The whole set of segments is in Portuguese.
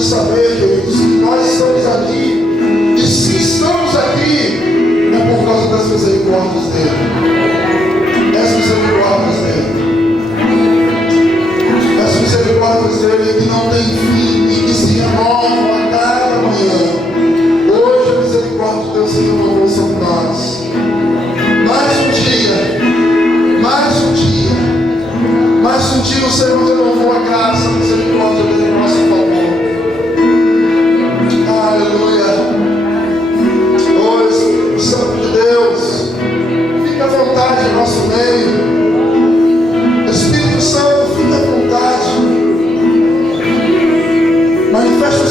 de saber, queridos, que nós estamos aqui, e se estamos aqui, é por causa das misericórdias dele. As misericórdias dele. As misericórdias dele que não tem fim e que se renovam a cada manhã. Hoje a misericórdia de Deus se renovou sobre nós. Mais um dia, mais um dia, mais um dia o Senhor renovou a graça, a misericórdia dele em nosso favor. Aleluia. Oh, Espírito Santo de Deus, fica à vontade em nosso meio. Espírito Santo, fica à vontade. Manifesta o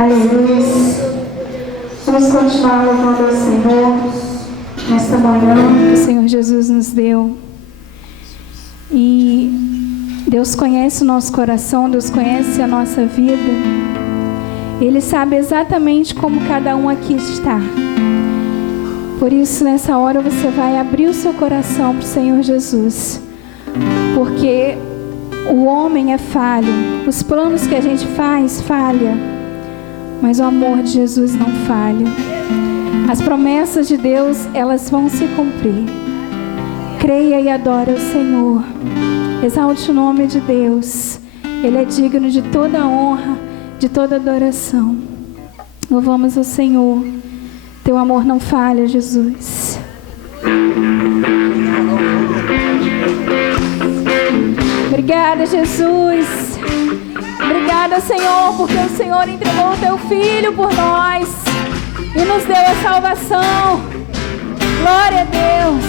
Aleluia. Vamos continuar louvando ao Senhor nesta manhã que o Senhor Jesus nos deu. E Deus conhece o nosso coração, Deus conhece a nossa vida. Ele sabe exatamente como cada um aqui está. Por isso, nessa hora, você vai abrir o seu coração para o Senhor Jesus. Porque o homem é falho. Os planos que a gente faz, falha. Mas o amor de Jesus não falha. As promessas de Deus, elas vão se cumprir. Creia e adore o Senhor. Exalte o nome de Deus. Ele é digno de toda honra, de toda adoração. Louvamos ao Senhor. Teu amor não falha, Jesus. Obrigada, Jesus. Obrigada, Senhor, porque o Senhor entregou o Teu Filho por nós e nos deu a salvação. Glória a Deus.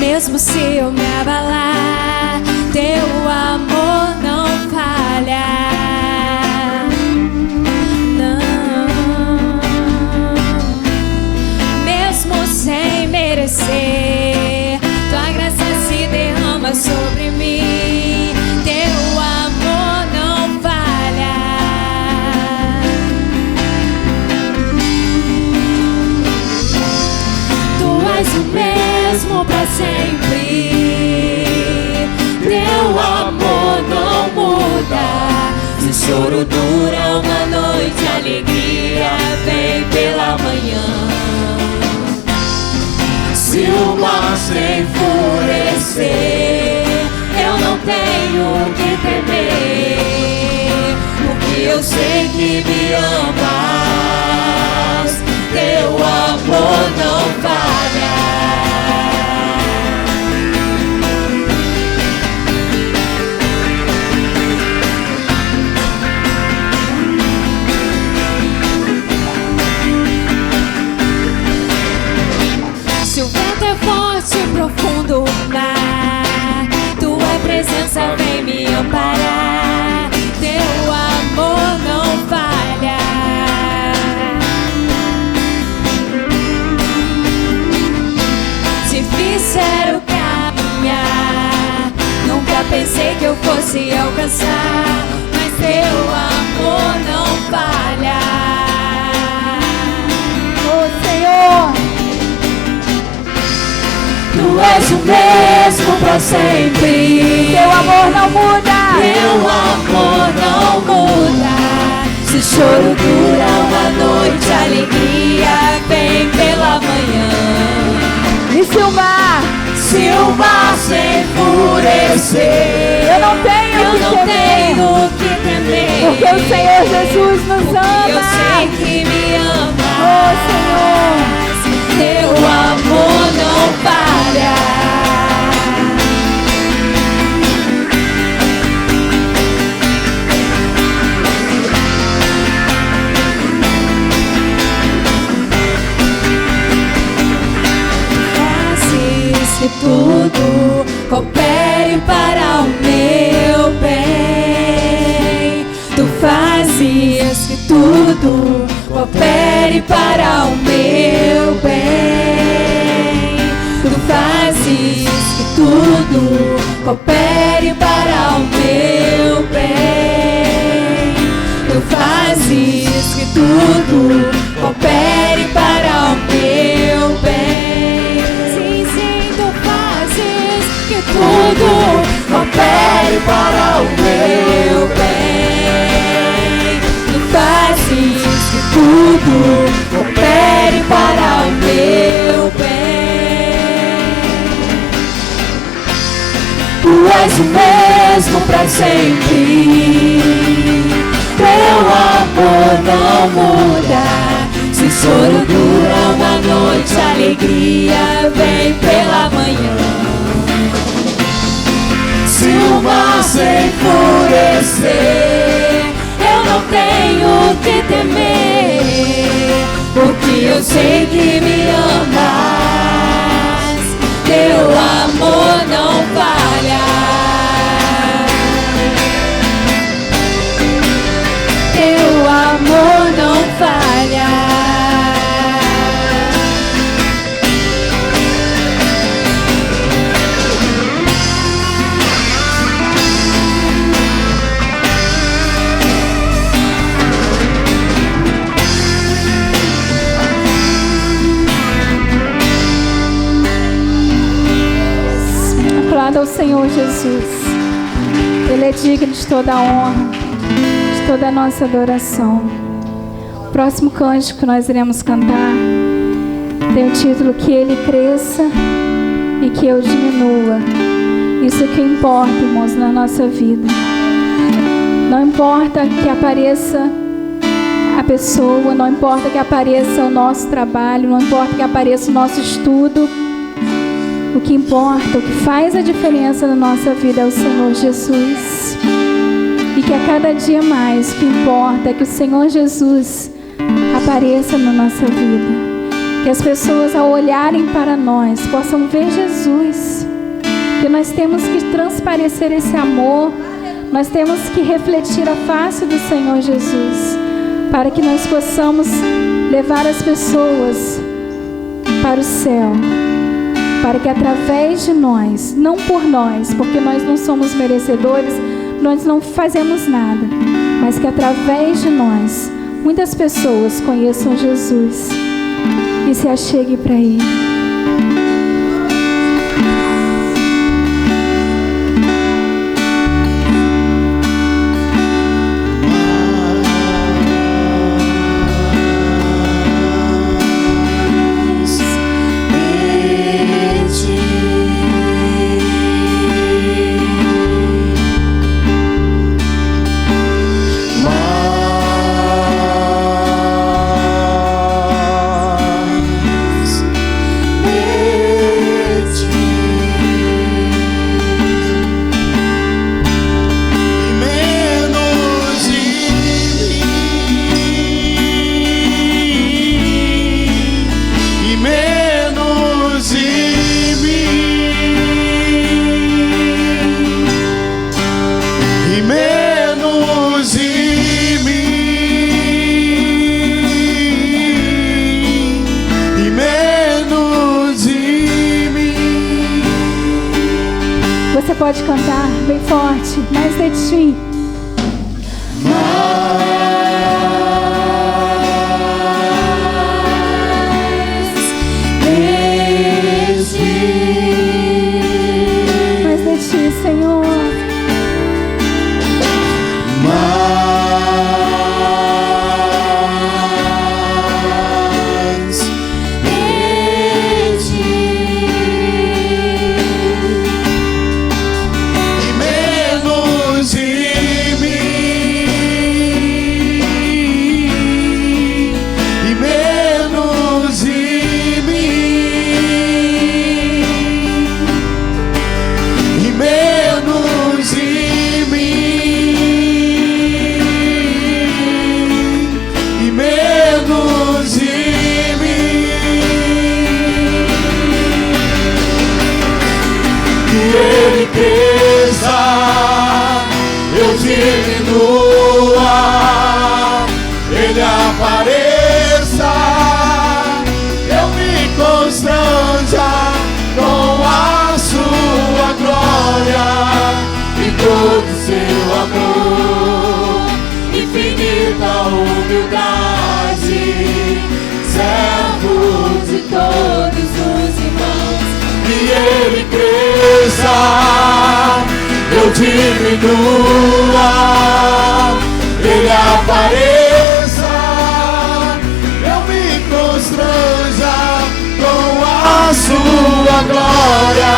Mesmo se eu me abalar, teu amor não falha. Não. Mesmo sem merecer, tua graça se derrama sobre mim. Teu amor não falha. Tu és o mesmo pra sempre. Teu amor não muda. Se o choro dura uma noite, a alegria vem pela manhã. Se o mar se enfurecer, eu não tenho que temer, porque eu sei que me amas. Teu amor não falha. Profundo mar, tua presença vem me amparar. Teu amor não falha. Difícil caminhar, nunca pensei que eu fosse alcançar, mas teu amor não falha. Oh, Senhor, Tu és o mesmo pra sempre. Teu amor não muda. Teu amor não muda. Se choro dura uma noite, a alegria vem pela manhã. E se o mar se enfurecer, eu não tenho que temer, porque o Senhor Jesus nos ama. Eu sei que me ama. Oh, Senhor, teu amor não falha. Fazes que tudo coopere para o meu bem. Tu fazes que tudo coopere para o meu bem. Tu fazes que tudo coopere para o meu bem. Tu fazes que tudo coopere para o meu bem. Sim, sim, tu fazes que tudo coopere para o meu bem. Tu fazes que tudo coopere para o meu bem. Tu és o mesmo pra sempre. Teu amor não muda. Se Se choro dura uma noite, a alegria vem pela manhã. Se o mar se enfurecer, eu não tenho que temer, porque eu sei que me amas, teu amor não falha. Teu amor não falha. Aplauda ao Senhor Jesus. Ele é digno de toda a honra, de toda a nossa adoração. O próximo cântico que nós iremos cantar tem o título Que Ele Cresça e Que Eu Diminua. Isso é o que importa, irmãos, na nossa vida. Não importa que apareça a pessoa, não importa que apareça o nosso trabalho, não importa que apareça o nosso estudo. O que importa, o que faz a diferença na nossa vida é o Senhor Jesus. E que a cada dia mais, o que importa é que o Senhor Jesus apareça na nossa vida. Que as pessoas, ao olharem para nós, possam ver Jesus. Que nós temos que transparecer esse amor, nós temos que refletir a face do Senhor Jesus, para que nós possamos levar as pessoas para o céu. Para que através de nós, não por nós, porque nós não somos merecedores, nós não fazemos nada, mas que através de nós, muitas pessoas conheçam Jesus e se acheguem para Ele. Pode cantar bem forte, mais de ti. Mais de ti, Senhor. Ele apareça, eu me constranja com a sua glória e todo seu amor, infinita humildade, servo de todos os irmãos. Que ele cresça, eu diminua, ele apareça, eu me constranja com a sua glória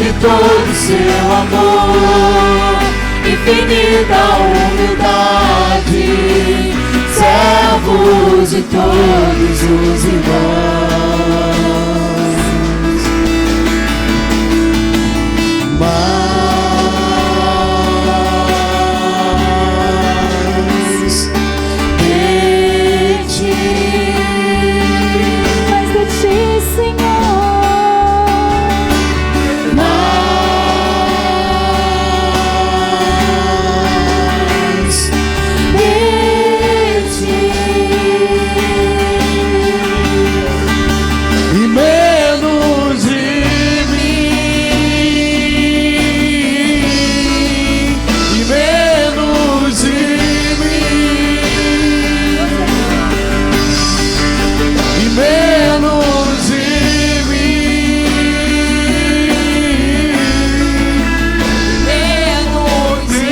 e todo seu amor, infinita humildade, servos de todos os irmãos. Mas de ti, Senhor. mais de ti, e menos de mim, e menos de mim, e menos de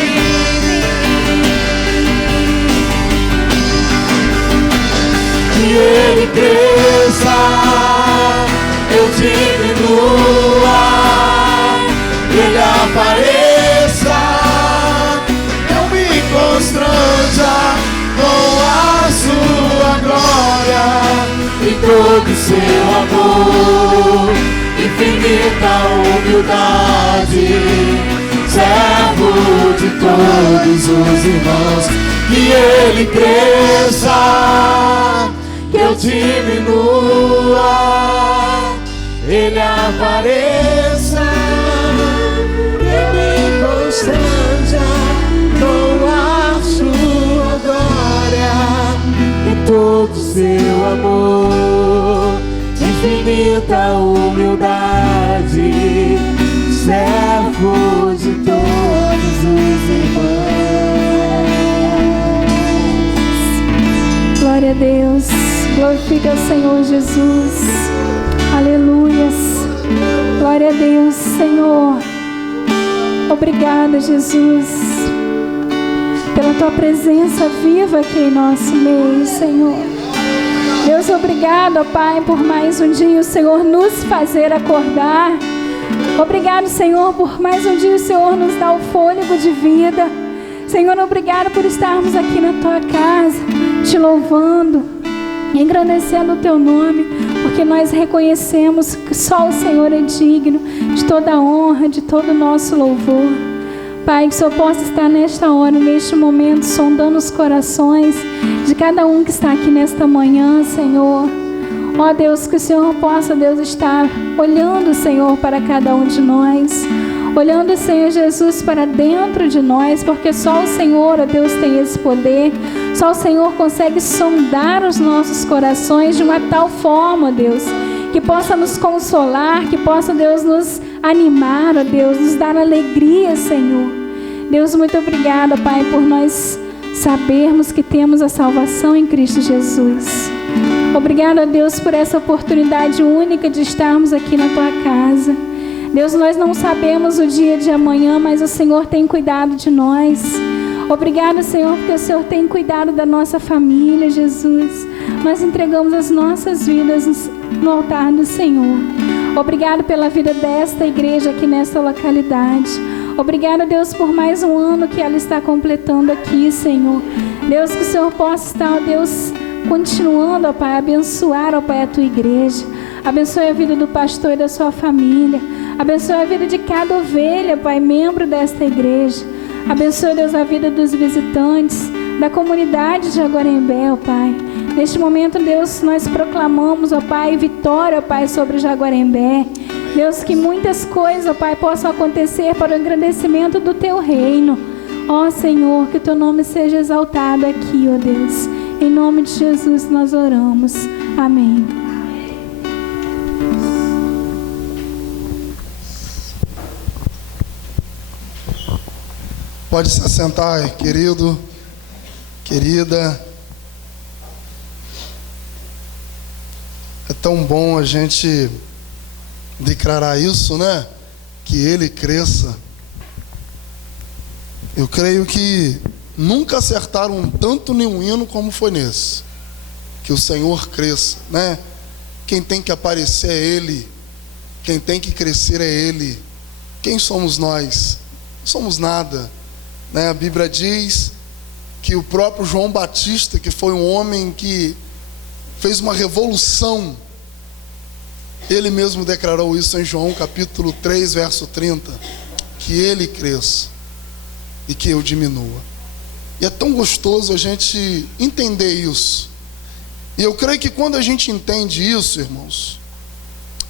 que ele cresça, eu diminua, ele apareça, eu me constranja com a sua glória e todo seu amor, infinita humildade, servo de todos os irmãos. Que ele cresça, que eu diminua, ele apareça, eu me constranja com a sua glória e todo seu amor, infinita humildade, servo de todos os irmãos. Glória a Deus, glorifica o Senhor Jesus, aleluias, glória a Deus, Senhor, obrigada, Jesus, pela tua presença viva aqui em nosso meio, Senhor. Deus, obrigado, ó Pai, por mais um dia o Senhor nos fazer acordar. Obrigado, Senhor, por mais um dia o Senhor nos dar o fôlego de vida. Senhor, obrigado por estarmos aqui na tua casa, te louvando, engrandecendo o teu nome, porque nós reconhecemos que só o Senhor é digno de toda a honra, de todo o nosso louvor. Pai, que o Senhor possa estar nesta hora, neste momento, sondando os corações de cada um que está aqui nesta manhã, Senhor. Ó Deus, que o Senhor possa, Deus, estar olhando, Senhor, para cada um de nós, olhando, Senhor Jesus, para dentro de nós, porque só o Senhor, ó Deus, tem esse poder. Só o Senhor consegue sondar os nossos corações de uma tal forma, ó Deus, que possa nos consolar, que possa, Deus, nos animar, ó Deus, nos dar alegria, Senhor. Deus, muito obrigada, Pai, por nós sabermos que temos a salvação em Cristo Jesus. Obrigada, Deus, por essa oportunidade única de estarmos aqui na tua casa. Deus, nós não sabemos o dia de amanhã, mas o Senhor tem cuidado de nós. Obrigado, Senhor, porque o Senhor tem cuidado da nossa família, Jesus. Nós entregamos as nossas vidas no altar do Senhor. Obrigado pela vida desta igreja aqui nesta localidade. Obrigada, Deus, por mais um ano que ela está completando aqui, Senhor. Deus, que o Senhor possa estar, ó Deus, continuando, ó Pai, abençoar, ó Pai, a tua igreja. Abençoe a vida do pastor e da sua família. Abençoe a vida de cada ovelha, Pai, membro desta igreja. Abençoe, Deus, a vida dos visitantes, da comunidade de Jaguarembé, ó Pai. Neste momento, Deus, nós proclamamos, ó Pai, vitória, ó Pai, sobre Jaguarembé. Deus, que muitas coisas, ó Pai, possam acontecer para o engrandecimento do Teu reino. Ó Senhor, que o Teu nome seja exaltado aqui, ó Deus. Em nome de Jesus nós oramos. Amém. Pode se assentar, querido, querida. É tão bom a gente declarar isso, né? Que Ele cresça. Eu creio que nunca acertaram tanto nenhum hino como foi nesse. Que o Senhor cresça, né? Quem tem que aparecer é Ele. Quem tem que crescer é Ele. Quem somos nós? Não somos nada, né? A Bíblia diz que o próprio João Batista, que foi um homem que fez uma revolução, ele mesmo declarou isso em João capítulo 3, verso 30, que ele cresça e que eu diminua. E é tão gostoso a gente entender isso. E eu creio que quando a gente entende isso, irmãos,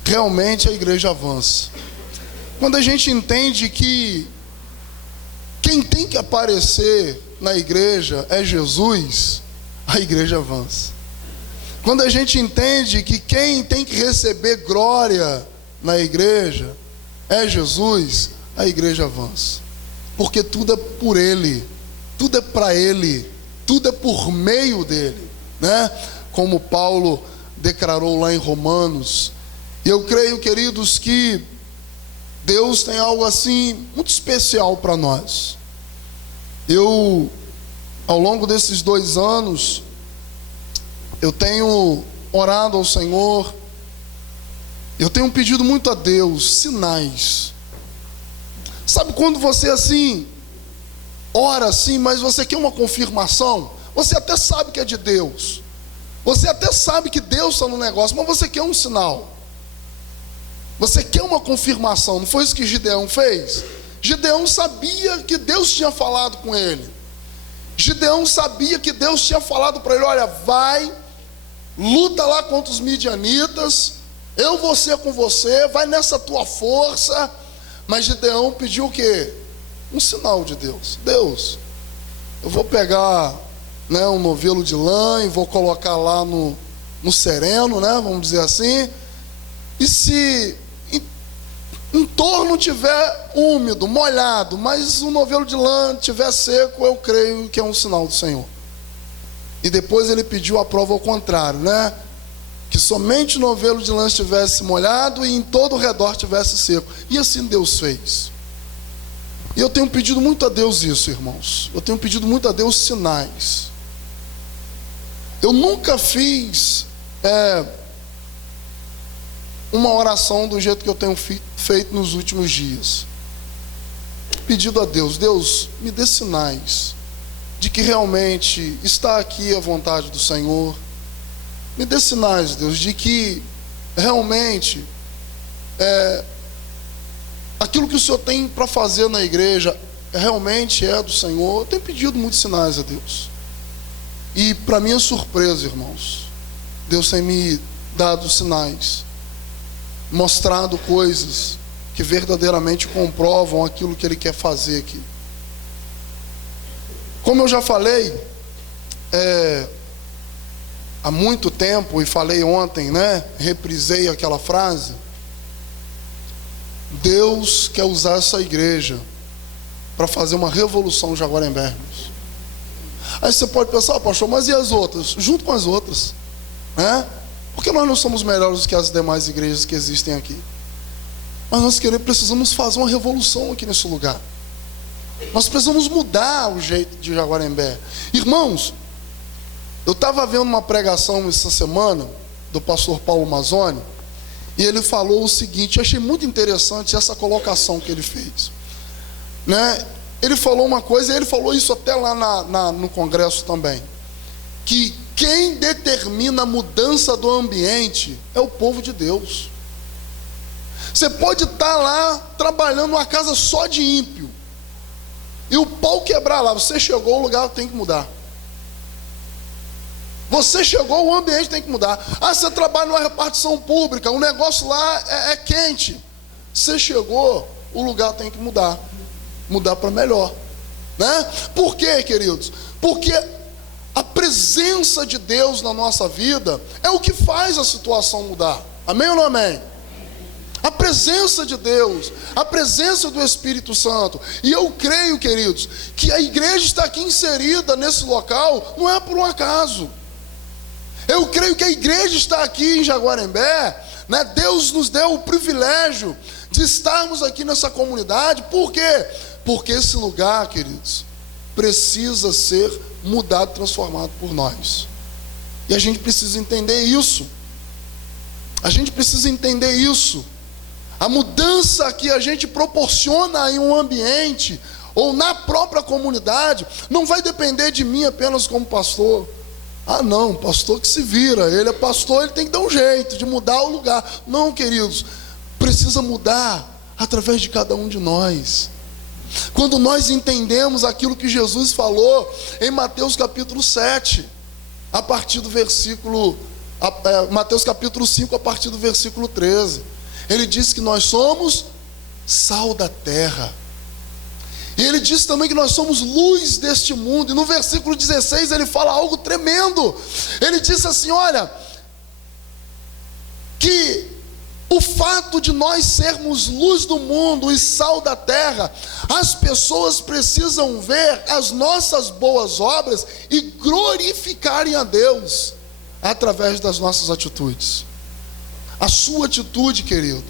realmente a igreja avança. Quando a gente entende que quem tem que aparecer na igreja é Jesus, a igreja avança. Quando a gente entende que quem tem que receber glória na igreja é Jesus, a igreja avança. Porque tudo é por Ele, tudo é para Ele, tudo é por meio dEle, né? Como Paulo declarou lá em Romanos. E eu creio, queridos, que Deus tem algo assim muito especial para nós. Eu, ao longo desses 2 anos, eu tenho orado ao Senhor, eu tenho pedido muito a Deus sinais. Sabe quando você assim, ora assim, mas você quer uma confirmação? Você até sabe que é de Deus, você até sabe que Deus está no negócio, mas você quer um sinal, você quer uma confirmação. Não foi isso que Gideão fez? Gideão sabia que Deus tinha falado com ele. Gideão sabia que Deus tinha falado para ele: olha, vai, luta lá contra os midianitas, eu vou ser com você, vai nessa tua força. Mas Gideão pediu o quê? Um sinal de Deus. Deus, eu vou pegar, né, um novelo de lã e vou colocar lá no sereno, né, vamos dizer assim. E se em torno tiver úmido, molhado, mas o novelo de lã tiver seco, eu creio que é um sinal do Senhor. E depois ele pediu a prova ao contrário, né? Que somente o novelo de lã estivesse molhado e em todo o redor estivesse seco. E assim Deus fez. E eu tenho pedido muito a Deus isso, irmãos. Eu tenho pedido muito a Deus sinais. Eu nunca fiz uma oração do jeito que eu tenho feito nos últimos dias. Pedido a Deus: Deus, me dê sinais de que realmente está aqui a vontade do Senhor. Me dê sinais, Deus, de que realmente aquilo que o Senhor tem para fazer na igreja realmente é do Senhor. Eu tenho pedido muitos sinais a Deus. E para minha surpresa, irmãos, Deus tem me dado sinais, mostrado coisas que verdadeiramente comprovam aquilo que Ele quer fazer aqui. Como eu já falei há muito tempo, e falei ontem, né? Reprisei aquela frase. Deus quer usar essa igreja para fazer uma revolução em Jaguarembé. Aí você pode pensar: pastor, mas e as outras? Junto com as outras, né? Porque nós não somos melhores do que as demais igrejas que existem aqui. Mas nós precisamos fazer uma revolução aqui nesse lugar. Nós precisamos mudar o jeito de Jaguarembé. Irmãos, eu estava vendo uma pregação essa semana do pastor Paulo Mazzoni, e ele falou o seguinte: eu achei muito interessante essa colocação que ele fez, né? Ele falou uma coisa, e ele falou isso até lá no congresso também, que quem determina a mudança do ambiente é o povo de Deus. Você pode estar lá trabalhando numa casa só de ímpio, e o pau quebrar lá, você chegou, o lugar tem que mudar. Você chegou, o ambiente tem que mudar. Ah, você trabalha numa repartição pública, o negócio lá é quente. Você chegou, o lugar tem que mudar. Mudar para melhor, né? Por quê, queridos? Porque a presença de Deus na nossa vida é o que faz a situação mudar. Amém ou não amém? A presença de Deus, a presença do Espírito Santo. E eu creio, queridos, que a igreja está aqui inserida nesse local não é por um acaso. Eu creio que a igreja está aqui em Jaguarembé, né? Deus nos deu o privilégio de estarmos aqui nessa comunidade. Por quê? Porque esse lugar, queridos, precisa ser mudado, transformado por nós. E a gente precisa entender isso. A gente precisa entender isso. A mudança que a gente proporciona em um ambiente ou na própria comunidade, não vai depender de mim apenas como pastor. Ah não, pastor que se vira, ele é pastor, ele tem que dar um jeito de mudar o lugar. Não, queridos, precisa mudar através de cada um de nós. Quando nós entendemos aquilo que Jesus falou em Mateus capítulo 7, a partir do versículo, Mateus capítulo 5, a partir do versículo 13, ele diz que nós somos sal da terra. E ele diz também que nós somos luz deste mundo. E no versículo 16 ele fala algo tremendo. Ele diz assim, olha, que o fato de nós sermos luz do mundo e sal da terra, as pessoas precisam ver as nossas boas obras e glorificarem a Deus através das nossas atitudes. A sua atitude, querido,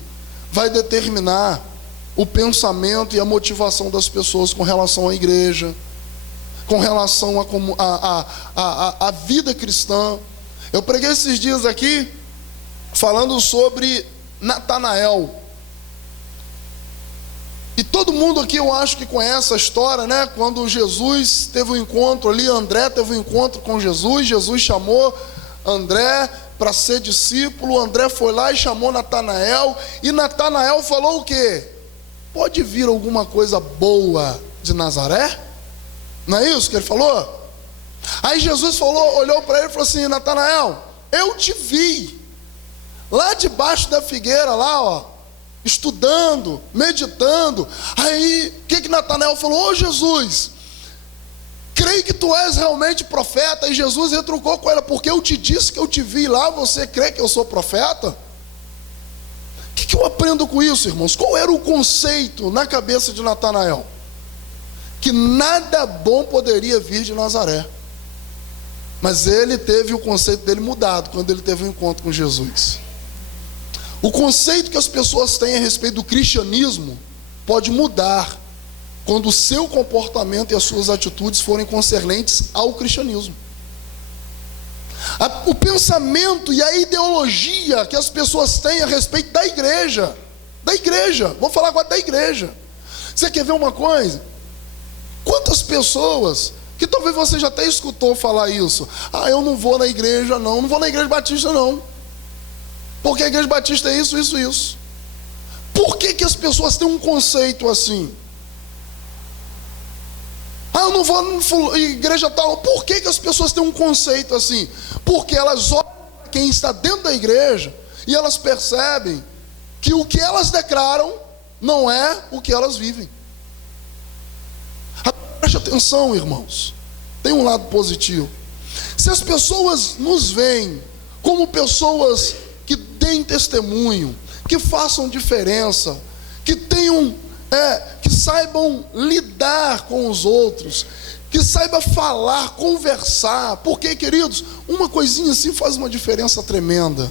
vai determinar o pensamento e a motivação das pessoas com relação à igreja, com relação à vida cristã. Eu preguei esses dias aqui falando sobre Natanael. E todo mundo aqui eu acho que conhece a história, né? Quando Jesus teve um encontro ali, André teve um encontro com Jesus, Jesus chamou André para ser discípulo. André foi lá e chamou Natanael, e Natanael falou o quê? Pode vir alguma coisa boa de Nazaré? Não é isso que ele falou? Aí Jesus olhou para ele e falou assim, Natanael, eu te vi lá debaixo da figueira, lá ó, estudando, meditando. Aí o que Natanael falou? Ô Jesus, creio que tu és realmente profeta. E Jesus retrucou com ela, porque eu te disse que eu te vi lá, você crê que eu sou profeta? O que eu aprendo com isso, irmãos? Qual era o conceito na cabeça de Natanael? Que nada bom poderia vir de Nazaré. Mas ele teve o conceito dele mudado quando ele teve um encontro com Jesus. O conceito que as pessoas têm a respeito do cristianismo pode mudar quando o seu comportamento e as suas atitudes forem concernentes ao cristianismo. O pensamento e a ideologia que as pessoas têm a respeito da igreja, vou falar agora da igreja. Você quer ver uma coisa? Quantas pessoas, que talvez você já até escutou falar isso, eu não vou na igreja não vou na igreja batista não, porque a igreja batista é isso, isso, isso. Por que as pessoas têm um conceito assim? Eu não vou na igreja tal. Por que as pessoas têm um conceito assim? Porque elas olham para quem está dentro da igreja e elas percebem que o que elas declaram não é o que elas vivem. Preste atenção, irmãos, tem um lado positivo. Se as pessoas nos veem como pessoas que deem testemunho, que façam diferença, que tenham que saibam lidar com os outros, que saiba falar, conversar, porque, queridos, uma coisinha assim faz uma diferença tremenda.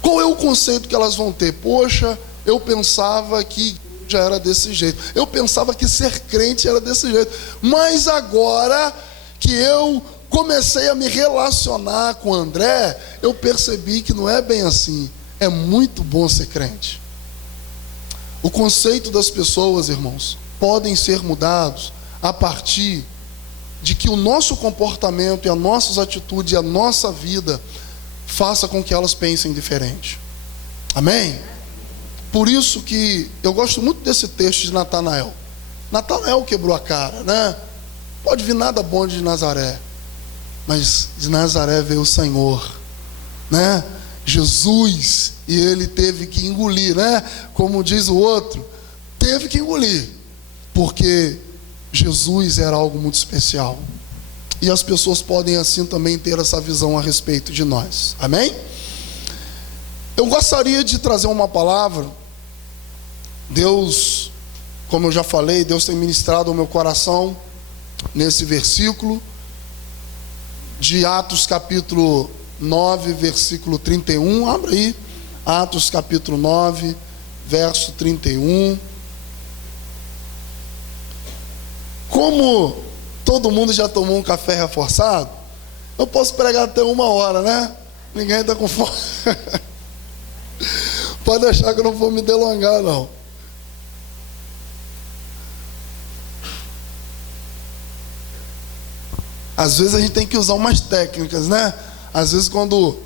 Qual é o conceito que elas vão ter? Poxa, eu pensava que já era desse jeito, eu pensava que ser crente era desse jeito, mas agora que eu comecei a me relacionar com André, eu percebi que não é bem assim. É muito bom ser crente. O conceito das pessoas, irmãos, podem ser mudados a partir de que o nosso comportamento e as nossas atitudes e a nossa vida faça com que elas pensem diferente. Amém? Por isso que eu gosto muito desse texto de Natanael. Natanael quebrou a cara, né? Pode vir nada bom de Nazaré, mas de Nazaré veio o Senhor, né? Jesus, e ele teve que engolir, né? Como diz o outro, teve que engolir, porque Jesus era algo muito especial. E as pessoas podem assim também ter essa visão a respeito de nós. Amém? Eu gostaria de trazer uma palavra. Deus, como eu já falei, Deus tem ministrado ao meu coração nesse versículo de Atos capítulo 9, versículo 31. Abra aí, Atos capítulo 9, verso 31. Como todo mundo já tomou um café reforçado, eu posso pregar até 1 hora, né? Ninguém está com fome. Pode deixar que eu não vou me delongar, não. Às vezes a gente tem que usar umas técnicas, né? Às vezes quando o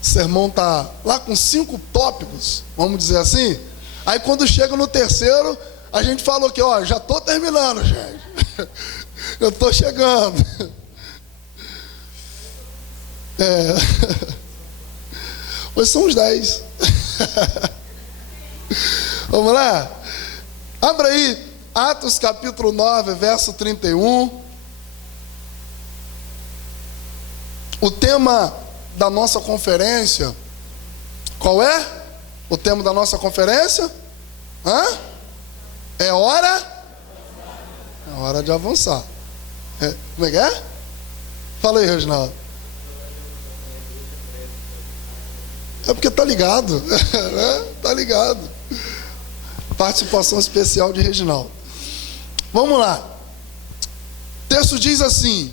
sermão tá lá com 5 tópicos, vamos dizer assim, aí quando chega no terceiro, a gente fala o quê? Ó, já estou terminando, gente. Eu estou chegando. Hoje são os 10. Vamos lá? Abra aí, Atos capítulo 9, verso 31. O tema da nossa conferência, qual é? O tema da nossa conferência? É hora de avançar. Como é que é? Fala aí, Reginaldo. É porque tá ligado. Tá ligado. Participação especial de Reginaldo. Vamos lá. O texto diz assim: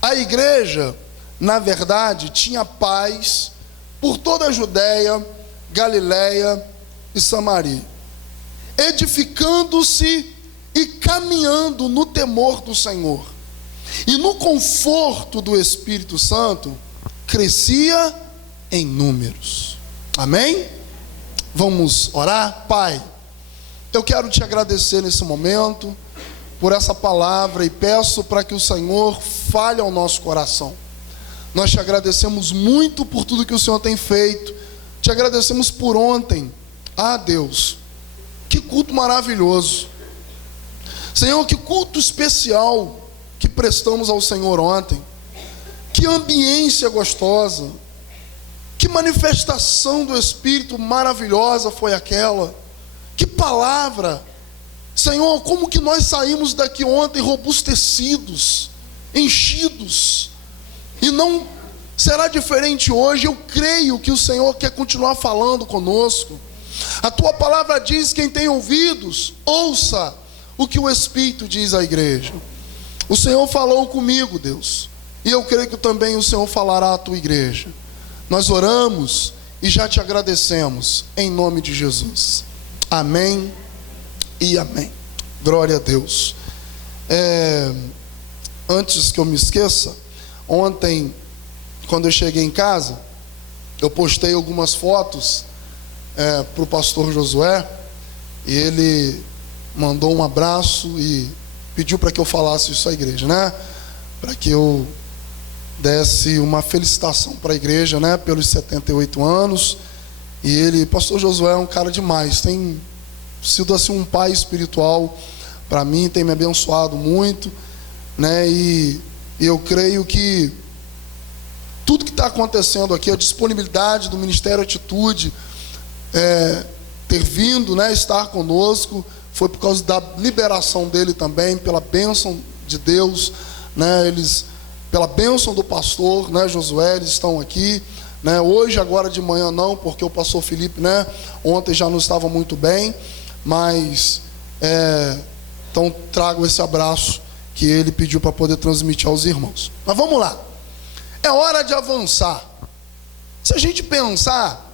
a igreja, na verdade, tinha paz por toda a Judéia, Galiléia e Samaria, edificando-se e caminhando no temor do Senhor, e no conforto do Espírito Santo, crescia em números. Amém? Vamos orar? Pai, eu quero te agradecer nesse momento por essa palavra e peço para que o Senhor fale ao nosso coração. Nós te agradecemos muito por tudo que o Senhor tem feito. Te agradecemos por ontem. Deus, que culto maravilhoso. Senhor, que culto especial que prestamos ao Senhor ontem. Que ambiência gostosa. Que manifestação do Espírito maravilhosa foi aquela. Que palavra. Senhor, como que nós saímos daqui ontem robustecidos, enchidos. E não será diferente hoje. Eu creio que o Senhor quer continuar falando conosco. A tua palavra diz: quem tem ouvidos, ouça o que o Espírito diz à igreja. O Senhor falou comigo, Deus, e eu creio que também o Senhor falará à tua igreja. Nós oramos e já te agradecemos, em nome de Jesus. Amém e amém. Glória a Deus. Antes que eu me esqueça, ontem, quando eu cheguei em casa, eu postei algumas fotos para o pastor Josué, e ele mandou um abraço e pediu para que eu falasse isso à igreja, né? Para que eu desse uma felicitação para a igreja, né? Pelos 78 anos. E ele, pastor Josué, é um cara demais, tem sido assim um pai espiritual para mim, tem me abençoado muito, né? E eu creio que tudo que está acontecendo aqui, a disponibilidade do Ministério Atitude, ter vindo, né, estar conosco, foi por causa da liberação dele também, pela bênção de Deus, né? Eles, pela bênção do pastor, né, Josué, eles estão aqui, né? Hoje, agora de manhã não, porque o pastor Felipe, né, ontem já não estava muito bem, mas então trago esse abraço que ele pediu para poder transmitir aos irmãos. Mas vamos lá, é hora de avançar. Se a gente pensar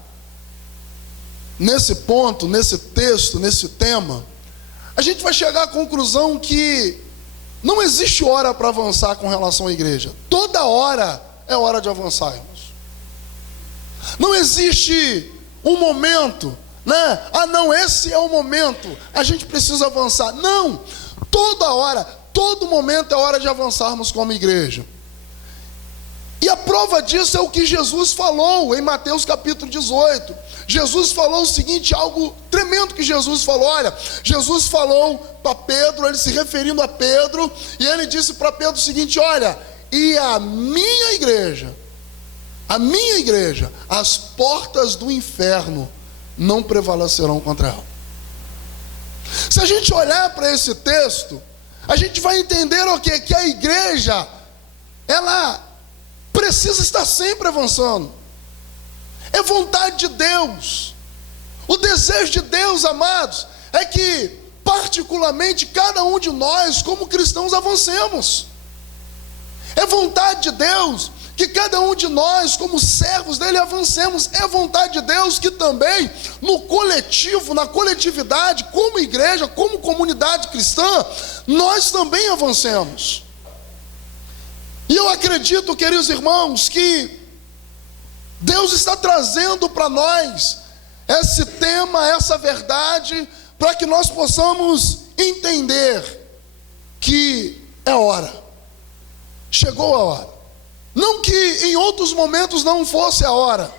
nesse ponto, nesse texto, nesse tema, a gente vai chegar à conclusão que não existe hora para avançar com relação à igreja. Toda hora é hora de avançar, irmãos. Não existe um momento, né? Não, esse é o momento, a gente precisa avançar. Não, toda hora, todo momento é hora de avançarmos como igreja. E a prova disso é o que Jesus falou em Mateus capítulo 18. Jesus falou o seguinte, algo tremendo que Jesus falou. Olha, Jesus falou para Pedro, ele se referindo a Pedro, e ele disse para Pedro o seguinte: olha, e a minha igreja, as portas do inferno não prevalecerão contra ela. Se a gente olhar para esse texto, a gente vai entender o quê? Que a igreja, ela precisa estar sempre avançando. É vontade de Deus. O desejo de Deus, amados, é que particularmente cada um de nós, como cristãos, avancemos. É vontade de Deus que cada um de nós, como servos dele, avancemos. É vontade de Deus que também no coletivo, na coletividade, como igreja, como comunidade cristã, nós também avancemos. E eu acredito, queridos irmãos, que Deus está trazendo para nós esse tema, essa verdade, para que nós possamos entender que é hora, chegou a hora. Não que em outros momentos não fosse a hora,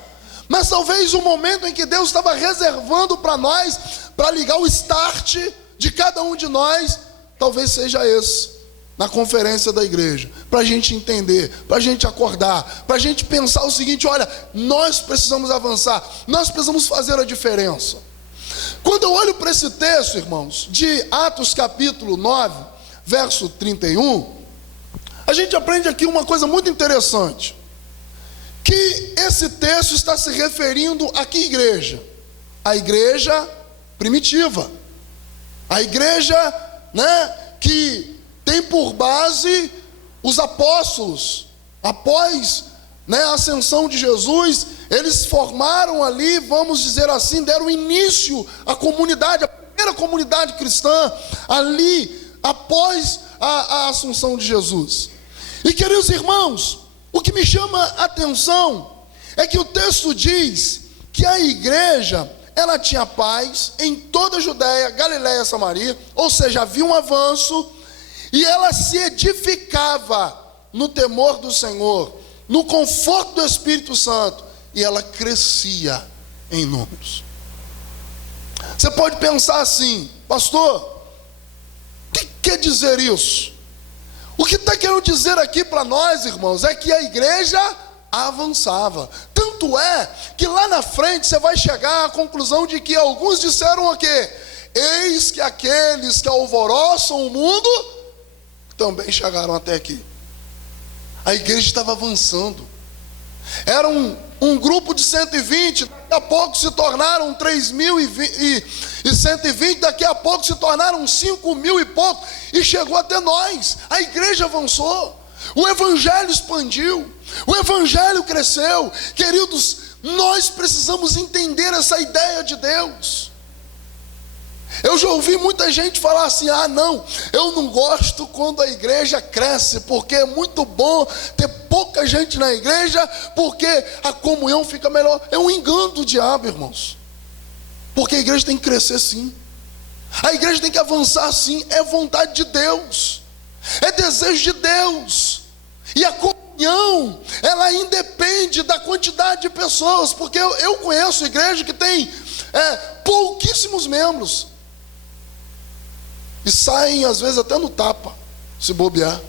mas talvez o momento em que Deus estava reservando para nós, para ligar o start de cada um de nós, talvez seja esse, na conferência da igreja, para a gente entender, para a gente acordar, para a gente pensar o seguinte: olha, nós precisamos avançar, nós precisamos fazer a diferença. Quando eu olho para esse texto, irmãos, de Atos capítulo 9, verso 31, a gente aprende aqui uma coisa muito interessante, que esse texto está se referindo a que igreja? A igreja primitiva, a igreja, que tem por base os apóstolos. Após, a ascensão de Jesus, eles formaram ali, vamos dizer assim, deram início à comunidade, a primeira comunidade cristã, ali, após a assunção de Jesus. E, queridos irmãos, o que me chama a atenção é que o texto diz que a igreja, ela tinha paz em toda a Judéia, Galiléia e Samaria, ou seja, havia um avanço, e ela se edificava no temor do Senhor, no conforto do Espírito Santo, e ela crescia em números. Você pode pensar assim: pastor, o que quer dizer isso? O que está querendo dizer aqui para nós, irmãos, é que a igreja avançava. Tanto é que lá na frente você vai chegar à conclusão de que alguns disseram o quê? Eis que aqueles que alvoroçam o mundo também chegaram até aqui. A igreja estava avançando. Era um grupo de 120, daqui a pouco se tornaram 3.120, daqui a pouco se tornaram 5.000 e pouco, e chegou até nós. A igreja avançou, o evangelho expandiu, o evangelho cresceu. Queridos, nós precisamos entender essa ideia de Deus. Eu já ouvi muita gente falar assim: ah não, eu não gosto quando a igreja cresce, porque é muito bom ter pouca gente na igreja, porque a comunhão fica melhor. É um engano do diabo, irmãos, porque a igreja tem que crescer sim, a igreja tem que avançar sim, é vontade de Deus, é desejo de Deus. E a comunhão, ela independe da quantidade de pessoas, porque eu conheço igreja que tem pouquíssimos membros, e saem às vezes até no tapa, se bobear.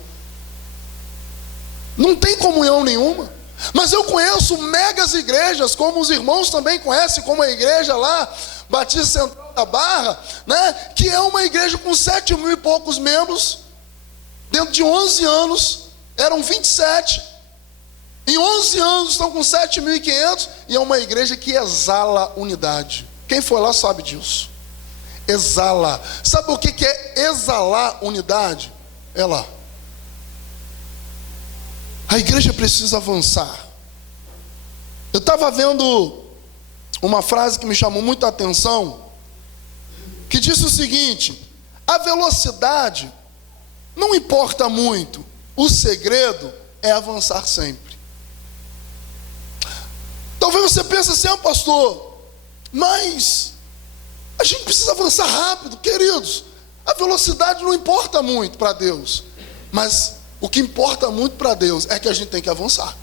Não tem comunhão nenhuma. Mas eu conheço megas igrejas, como os irmãos também conhecem, como a igreja lá, Batista Central da Barra, que é uma igreja com 7.000 e poucos membros. Dentro de 11 anos, eram 27. Em 11 anos estão com 7.500, e é uma igreja que exala unidade. Quem foi lá sabe disso. Exala. Sabe o que é exalar unidade? É lá. A igreja precisa avançar. Eu estava vendo uma frase que me chamou muita atenção, que disse o seguinte: a velocidade não importa muito, o segredo é avançar sempre. Talvez você pense assim: pastor, mas a gente precisa avançar rápido. Queridos, a velocidade não importa muito para Deus, mas o que importa muito para Deus é que a gente tem que avançar.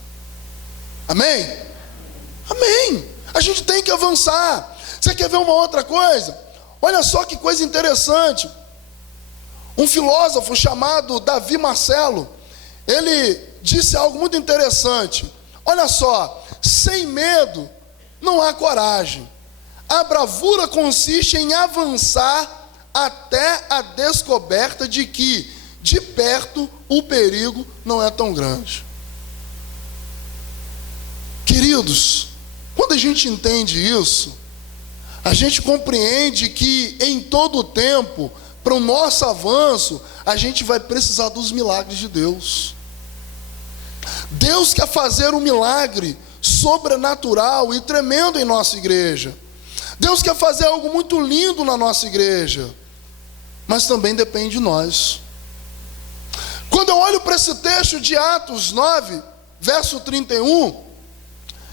Amém? Amém. A gente tem que avançar. Você quer ver uma outra coisa? Olha só que coisa interessante. Um filósofo chamado Davi Marcelo, ele disse algo muito interessante. Olha só: sem medo não há coragem. A bravura consiste em avançar até a descoberta de que, de perto, o perigo não é tão grande. Queridos, quando a gente entende isso, a gente compreende que em todo o tempo, para o nosso avanço, a gente vai precisar dos milagres de Deus. Deus quer fazer um milagre sobrenatural e tremendo em nossa igreja. Deus quer fazer algo muito lindo na nossa igreja, mas também depende de nós. quando eu olho para esse texto de Atos 9, verso 31,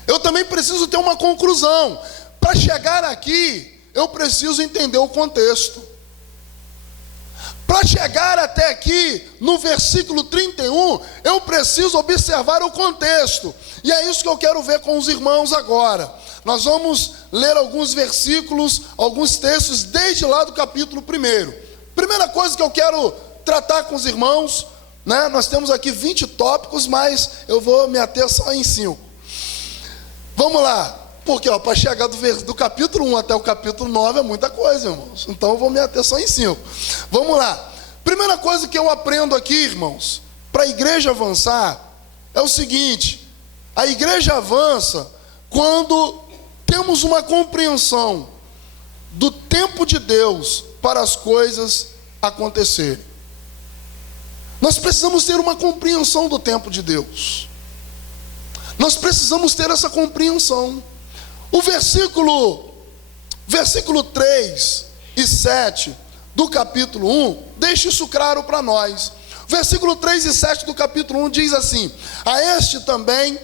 eu também preciso ter uma conclusão. Para chegar aqui, eu preciso entender o contexto. Para chegar até aqui, no versículo 31, eu preciso observar o contexto. E é isso que eu quero ver com os irmãos agora. Nós vamos ler alguns versículos, alguns textos, desde lá do capítulo 1. Primeira coisa que eu quero tratar com os irmãos, né? Nós temos aqui 20 tópicos, mas eu vou me ater só em 5. Vamos lá. Porque para chegar do capítulo 1 até o capítulo 9 é muita coisa, irmãos. Então eu vou me ater só em 5. Vamos lá. Primeira coisa que eu aprendo aqui, irmãos, para a igreja avançar, é o seguinte: a igreja avança quando temos uma compreensão do tempo de Deus para as coisas acontecerem. Nós precisamos ter uma compreensão do tempo de Deus. Nós precisamos ter essa compreensão. O versículo 3 e 7 do capítulo 1, deixa isso claro para nós. Versículo 3 e 7 do capítulo 1 diz assim: a este também,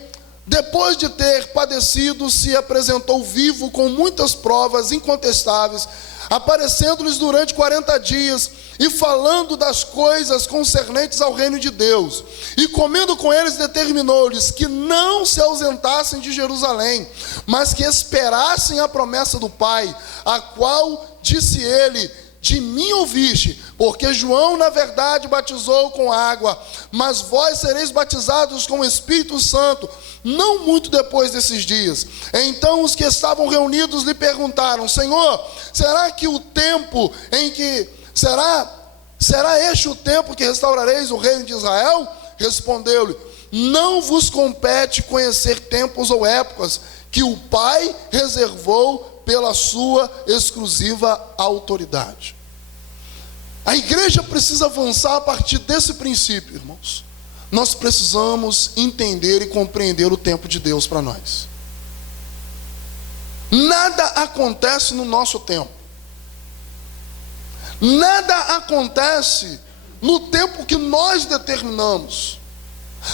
depois de ter padecido, se apresentou vivo com muitas provas incontestáveis, aparecendo-lhes durante 40 dias, e falando das coisas concernentes ao reino de Deus. E comendo com eles, determinou-lhes que não se ausentassem de Jerusalém, mas que esperassem a promessa do Pai, a qual disse ele: de mim ouviste, porque João na verdade batizou com água, mas vós sereis batizados com o Espírito Santo, não muito depois desses dias. Então os que estavam reunidos lhe perguntaram: Senhor, será que o tempo em que será este o tempo que restaurareis o reino de Israel? Respondeu-lhe: não vos compete conhecer tempos ou épocas que o Pai reservou pela sua exclusiva autoridade. A igreja precisa avançar a partir desse princípio, irmãos. Nós precisamos entender e compreender o tempo de Deus para nós. Nada acontece no nosso tempo. Nada acontece no tempo que nós determinamos.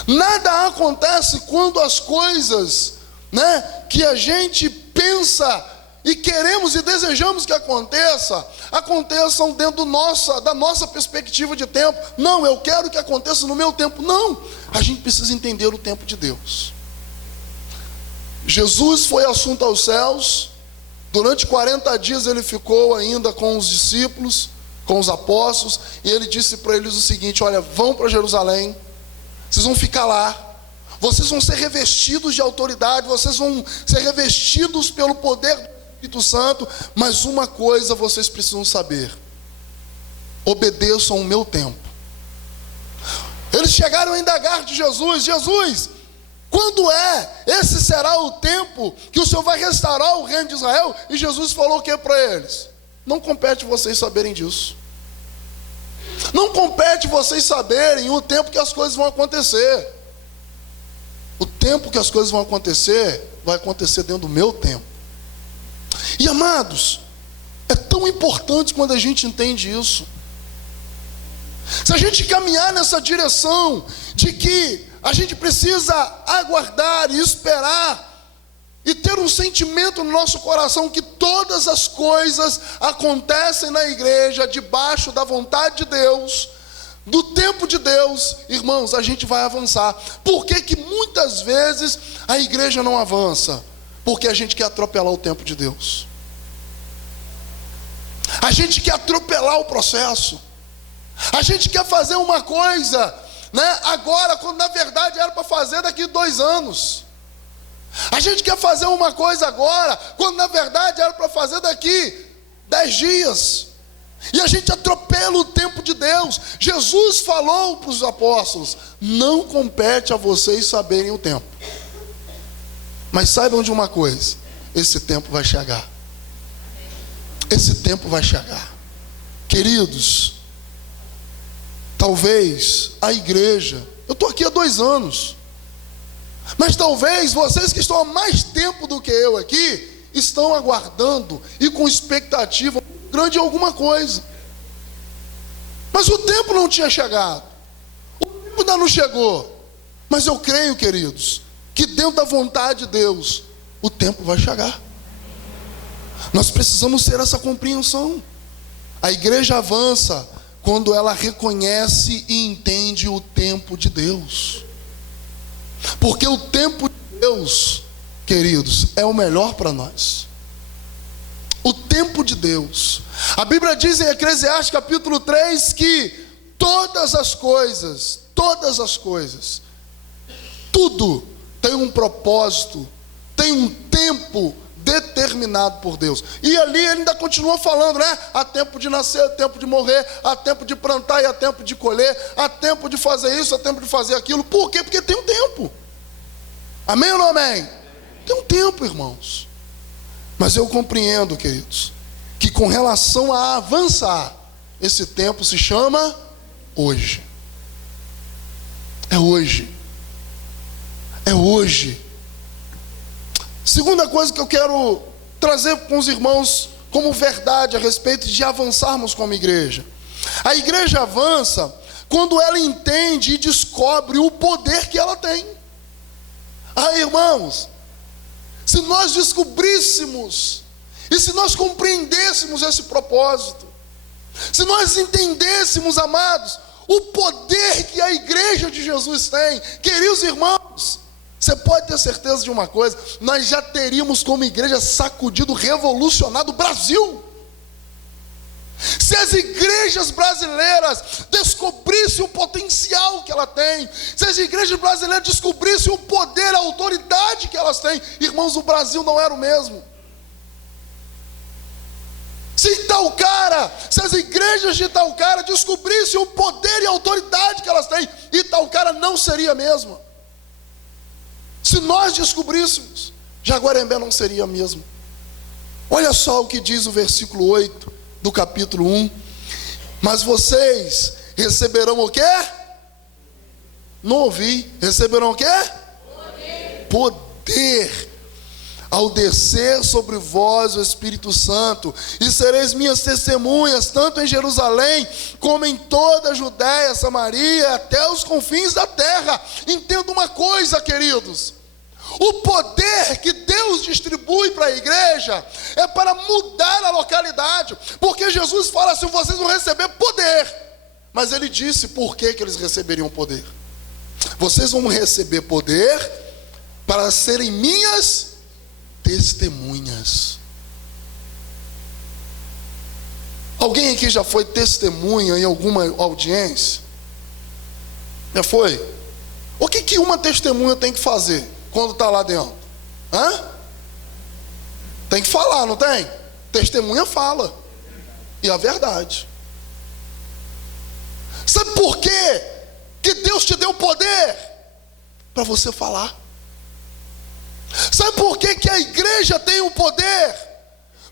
Nada acontece quando as coisas, que a gente pensa e queremos e desejamos que aconteçam dentro da nossa perspectiva de tempo. Não, eu quero que aconteça no meu tempo. Não, a gente precisa entender o tempo de Deus. Jesus foi assunto aos céus. Durante 40 dias ele ficou ainda com os discípulos, com os apóstolos, e ele disse para eles o seguinte: olha, vão para Jerusalém, vocês vão ficar lá, vocês vão ser revestidos de autoridade, vocês vão ser revestidos pelo poder do Espírito Santo, mas uma coisa vocês precisam saber: obedeçam o meu tempo. Eles chegaram a indagar de Jesus: Jesus, quando esse será o tempo que o Senhor vai restaurar o reino de Israel? E Jesus falou o que para eles? Não compete vocês saberem disso. Não compete vocês saberem o tempo que as coisas vão acontecer. O tempo que as coisas vão acontecer, vai acontecer dentro do meu tempo. E amados, é tão importante quando a gente entende isso. Se a gente caminhar nessa direção de que a gente precisa aguardar e esperar e ter um sentimento no nosso coração que todas as coisas acontecem na igreja debaixo da vontade de Deus, do tempo de Deus, irmãos, a gente vai avançar. Por que muitas vezes a igreja não avança? Porque a gente quer atropelar o tempo de Deus. A gente quer atropelar o processo. A gente quer fazer uma coisa, agora, quando na verdade era para fazer daqui 2 anos. A gente quer fazer uma coisa agora, quando na verdade era para fazer daqui 10 dias. E a gente atropela o tempo de Deus. Jesus falou para os apóstolos: não compete a vocês saberem o tempo, mas saibam de uma coisa: esse tempo vai chegar. Esse tempo vai chegar. Queridos, talvez a igreja, eu estou aqui há 2 anos, mas talvez vocês que estão há mais tempo do que eu aqui, estão aguardando e com expectativa grande em alguma coisa. Mas o tempo não tinha chegado. O Ainda não chegou. Mas eu creio, queridos, que dentro da vontade de Deus, o tempo vai chegar. Nós precisamos ter essa compreensão. A igreja avança quando ela reconhece e entende o tempo de Deus. Porque o tempo de Deus, queridos, é o melhor para nós. O tempo de Deus. A Bíblia diz em Eclesiastes capítulo 3 que todas as coisas, tudo tem um propósito, tem um tempo determinado por Deus. E ali ele ainda continua falando, né? Há tempo de nascer, há tempo de morrer, há tempo de plantar e há tempo de colher, há tempo de fazer isso, há tempo de fazer aquilo. Por quê? Porque tem um tempo. Amém ou não amém? Tem um tempo, irmãos. Mas eu compreendo, queridos, que com relação a avançar, esse tempo se chama hoje. É hoje. É hoje. Segunda coisa que eu quero trazer com os irmãos como verdade a respeito de avançarmos como igreja. A igreja avança quando ela entende e descobre o poder que ela tem. Ah, irmãos, se nós descobríssemos e se nós compreendêssemos esse propósito, se nós entendêssemos, amados, o poder que a igreja de Jesus tem, queridos irmãos, você pode ter certeza de uma coisa: nós já teríamos como igreja sacudido, revolucionado o Brasil. Se as igrejas brasileiras descobrissem o potencial que ela tem, se as igrejas brasileiras descobrissem o poder, a autoridade que elas têm, irmãos, o Brasil não era o mesmo. Se as igrejas de Itaocara descobrissem o poder e a autoridade que elas têm, Itaocara não seria a mesma. Se nós descobríssemos, Jaguarembé não seria a mesma. Olha só o que diz o versículo 8 do capítulo 1. Mas vocês receberão o quê? Não ouvi. Receberão o quê? Poder. Ao descer sobre vós o Espírito Santo, e sereis minhas testemunhas, tanto em Jerusalém, como em toda a Judéia, Samaria, até os confins da terra. Entenda uma coisa, queridos: o poder que Deus distribui para a igreja é para mudar a localidade, porque Jesus fala assim: vocês vão receber poder. Mas ele disse por que eles receberiam poder. Vocês vão receber poder para serem minhas testemunhas. Alguém aqui já foi testemunha em alguma audiência? Já foi? O que uma testemunha tem que fazer quando está lá dentro? Tem que falar, não tem? Testemunha fala. E a verdade. Sabe por quê que Deus te deu poder? Para você falar. Sabe por que que a igreja tem o poder?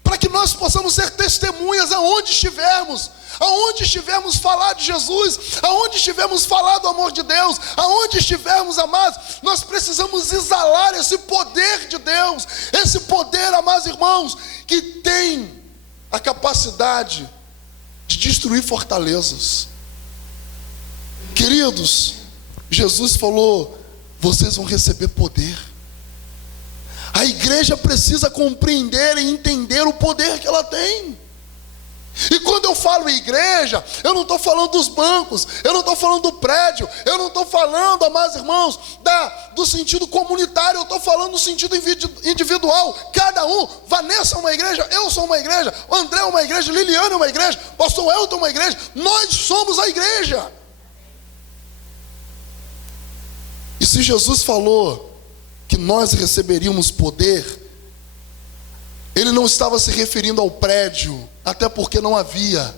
Para que nós possamos ser testemunhas aonde estivermos. Aonde estivermos falar de Jesus, aonde estivermos falar do amor de Deus, aonde estivermos, amados, nós precisamos exalar esse poder de Deus. Esse poder, amados irmãos, que tem a capacidade de destruir fortalezas. Queridos, Jesus falou: vocês vão receber poder. A igreja precisa compreender e entender o poder que ela tem. E quando eu falo igreja, eu não estou falando dos bancos, eu não estou falando do prédio, eu não estou falando, amados irmãos, do sentido comunitário, eu estou falando no sentido individual. Cada um, Vanessa é uma igreja, eu sou uma igreja, André é uma igreja, Liliana é uma igreja, pastor Elton é uma igreja, nós somos a igreja. E se Jesus falou que nós receberíamos poder, ele não estava se referindo ao prédio, até porque não havia.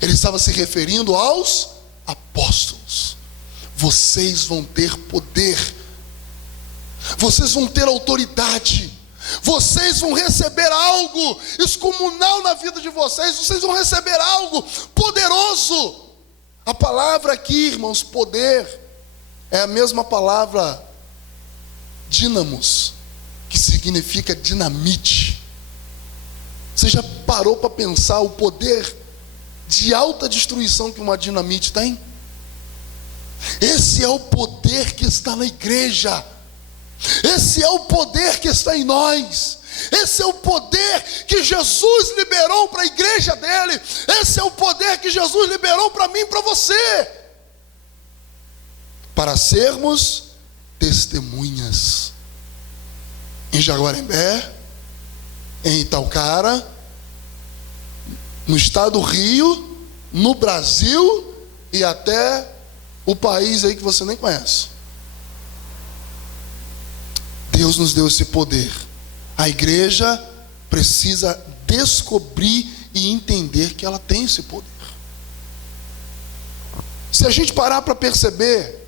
Ele estava se referindo aos apóstolos. Vocês vão ter poder, vocês vão ter autoridade, vocês vão receber algo excomunal na vida de vocês, vocês vão receber algo poderoso. A palavra aqui, irmãos, poder, é a mesma palavra dínamos, que significa dinamite. Você já parou para pensar o poder de alta destruição que uma dinamite tem? Esse é o poder que está na igreja. Esse é o poder que está em nós. Esse é o poder que Jesus liberou para a igreja dele. Esse é o poder que Jesus liberou para mim e para você. Para sermos testemunhas. Em Jaguarembé, em Itaocara, no estado do Rio, no Brasil e até o país aí que você nem conhece. Deus nos deu esse poder. A igreja precisa descobrir e entender que ela tem esse poder. Se a gente parar para perceber,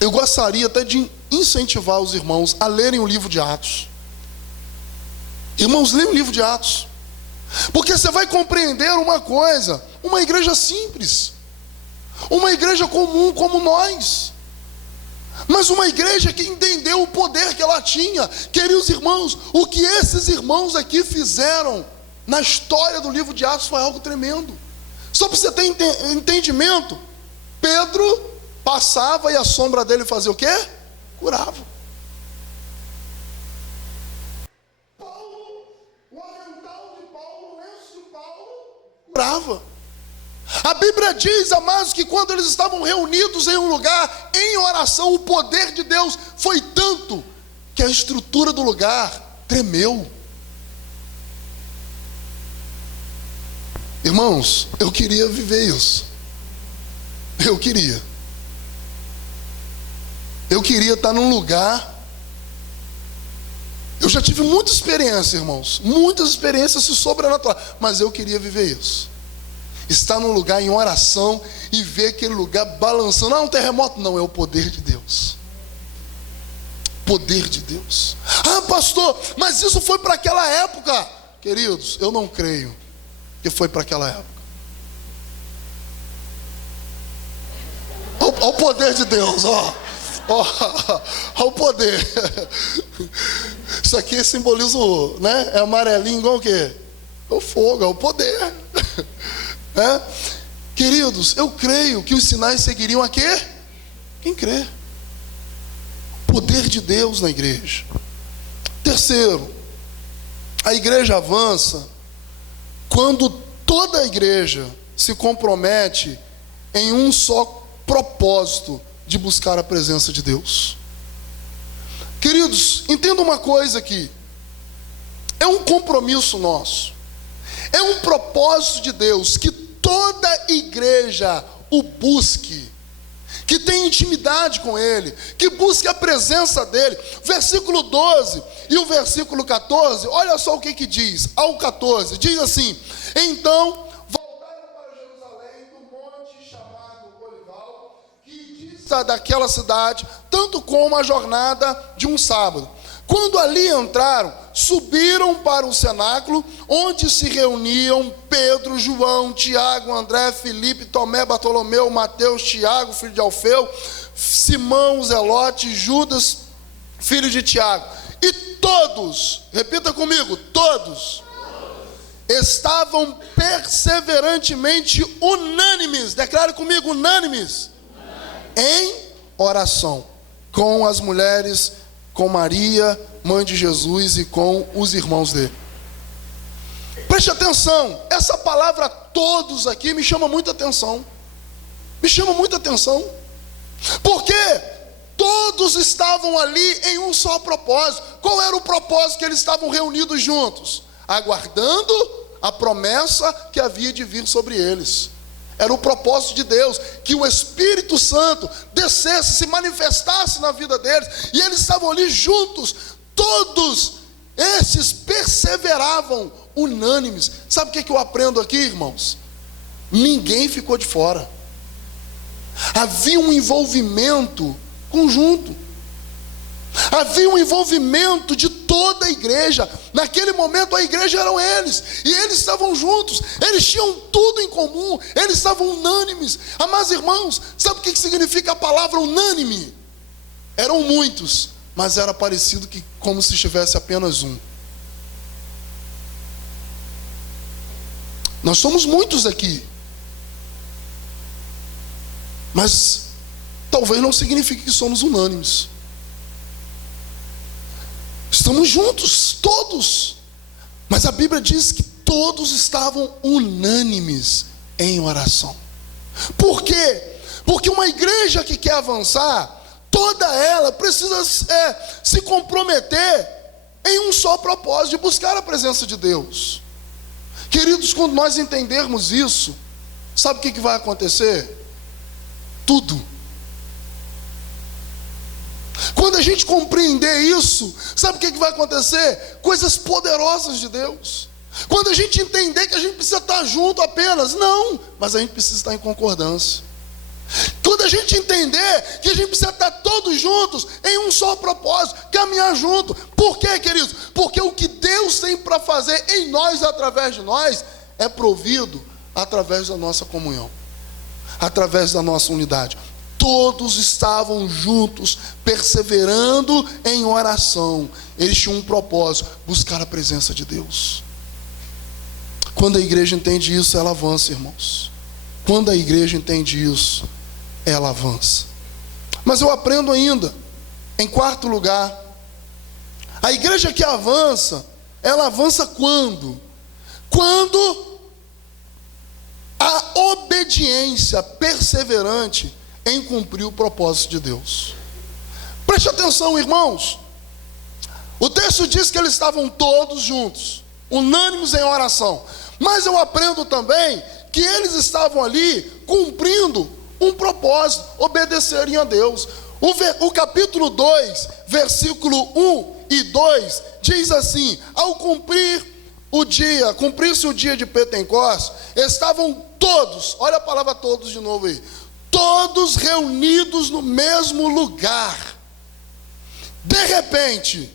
eu gostaria até de incentivar os irmãos a lerem o livro de Atos. Irmãos, leiam o livro de Atos. Porque você vai compreender uma coisa: uma igreja simples, uma igreja comum como nós, mas uma igreja que entendeu o poder que ela tinha. Queridos irmãos, o que esses irmãos aqui fizeram na história do livro de Atos foi algo tremendo. Só para você ter entendimento, Pedro passava e a sombra dele fazia o quê? Curava. Paulo, o avental de Paulo, o lenço de Paulo, curava. A Bíblia diz, amados, que quando eles estavam reunidos em um lugar, em oração, o poder de Deus foi tanto que a estrutura do lugar tremeu. Irmãos, eu queria viver isso. Eu queria estar num lugar. Eu já tive muita experiência, irmãos, muitas experiências sobrenaturais, mas eu queria viver isso. Estar num lugar em oração e ver aquele lugar balançando. Não é um terremoto, não, é o poder de Deus. Poder de Deus. Ah, pastor, mas isso foi para aquela época. Queridos, eu não creio que foi para aquela época. Olha o poder de Deus, ó. Olha o poder. Isso aqui simboliza né? É amarelinho igual o quê? É o fogo, é o poder. É? Queridos, eu creio que os sinais seguiriam a quê? Quem crê? Poder de Deus na igreja. Terceiro, a igreja avança quando toda a igreja se compromete em um só propósito de buscar a presença de Deus. Queridos, entenda uma coisa aqui. É um compromisso nosso. É um propósito de Deus que toda igreja o busque, que tenha intimidade com Ele, que busque a presença dEle. Versículo 12 e o versículo 14, olha só o que diz. Ao 14, diz assim: então voltaram para Jerusalém do monte chamado Olival, que dista daquela cidade, tanto como a jornada de um sábado. Quando ali entraram, subiram para o cenáculo, onde se reuniam Pedro, João, Tiago, André, Filipe, Tomé, Bartolomeu, Mateus, Tiago, filho de Alfeu, Simão, Zelote, Judas, filho de Tiago. E todos, repita comigo, todos estavam perseverantemente unânimes, declare comigo, unânimes, em oração, com as mulheres, com Maria, mãe de Jesus, e com os irmãos dele. Preste atenção, essa palavra todos aqui me chama muita atenção. Me chama muita atenção. Porque todos estavam ali em um só propósito. Qual era o propósito que eles estavam reunidos juntos? Aguardando a promessa que havia de vir sobre eles. Era o propósito de Deus, que o Espírito Santo descesse, se manifestasse na vida deles, e eles estavam ali juntos, todos esses perseveravam unânimes. Sabe o que eu aprendo aqui, irmãos? Ninguém ficou de fora. Havia um envolvimento conjunto. Havia um envolvimento de toda a igreja. Naquele momento a igreja eram eles, e eles estavam juntos, eles tinham tudo em comum, eles estavam unânimes. Amados irmãos, sabe o que significa a palavra unânime? Eram muitos, mas era parecido que como se tivesse apenas um. Nós somos muitos aqui, Mas talvez não signifique que somos unânimes. Estamos juntos, todos. Mas a Bíblia diz que todos estavam unânimes em oração. Por quê? Porque uma igreja que quer avançar, toda ela precisa se comprometer em um só propósito, de buscar a presença de Deus. Queridos, quando nós entendermos isso, sabe o que vai acontecer? Tudo. Quando a gente compreender isso, sabe o que vai acontecer? Coisas poderosas de Deus. Quando a gente entender que a gente precisa estar junto apenas, não, mas a gente precisa estar em concordância. Quando a gente entender que a gente precisa estar todos juntos em um só propósito, caminhar junto. Por quê, queridos? Porque o que Deus tem para fazer em nós, através de nós, é provido através da nossa comunhão, através da nossa unidade. Todos estavam juntos, perseverando em oração. Eles tinham um propósito: buscar a presença de Deus. Quando a igreja entende isso, ela avança, irmãos. Quando a igreja entende isso, ela avança. Mas eu aprendo ainda, em quarto lugar, a igreja que avança, ela avança quando? Quando a obediência perseverante em cumprir o propósito de Deus. Preste atenção, irmãos. O texto diz que eles estavam todos juntos, unânimes em oração. Mas eu aprendo também que eles estavam ali cumprindo um propósito: obedecerem a Deus. O capítulo 2, versículo 1 e 2 diz assim: ao cumprir-se o dia de Pentecostes, estavam todos, olha a palavra todos de novo aí, todos reunidos no mesmo lugar. De repente,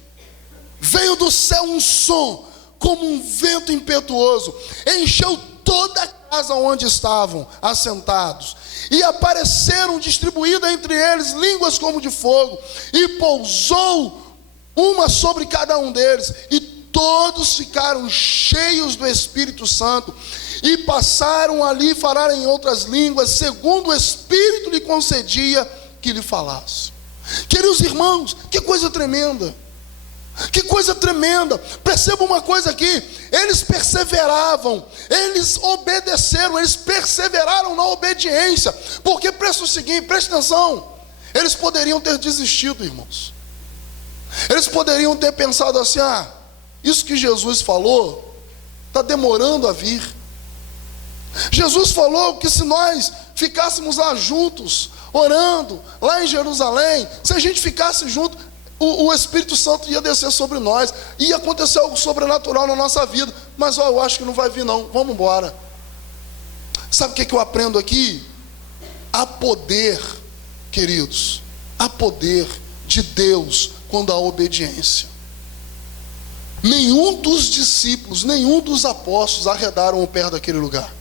veio do céu um som, como um vento impetuoso, encheu toda a casa onde estavam assentados, e apareceram distribuídas entre eles línguas como de fogo, e pousou uma sobre cada um deles, e todos ficaram cheios do Espírito Santo, e passaram ali a falar em outras línguas, segundo o Espírito lhe concedia que lhe falasse. Queridos irmãos, que coisa tremenda! Que coisa tremenda! Perceba uma coisa aqui: eles perseveravam, eles obedeceram, eles perseveraram na obediência. Porque presta o seguinte, preste atenção, eles poderiam ter desistido, irmãos. Eles poderiam ter pensado assim: isso que Jesus falou está demorando a vir. Jesus falou que se nós ficássemos lá juntos, orando, lá em Jerusalém, se a gente ficasse junto, o Espírito Santo ia descer sobre nós, ia acontecer algo sobrenatural na nossa vida. Mas eu acho que não vai vir não, vamos embora. Sabe o que eu aprendo aqui? Há poder, queridos, há poder de Deus quando há obediência. Nenhum dos discípulos, nenhum dos apóstolos arredaram o pé daquele lugar.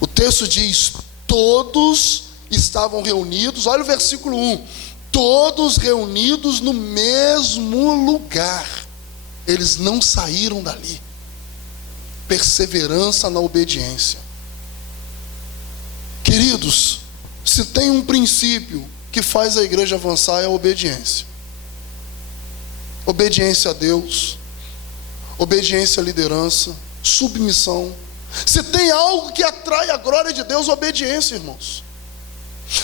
O texto diz: todos estavam reunidos, olha o versículo 1, todos reunidos no mesmo lugar. Eles não saíram dali. Perseverança na obediência. Queridos, se tem um princípio que faz a igreja avançar, é a obediência. Obediência a Deus, obediência à liderança, submissão. Se tem algo que atrai a glória de Deus, obediência, irmãos.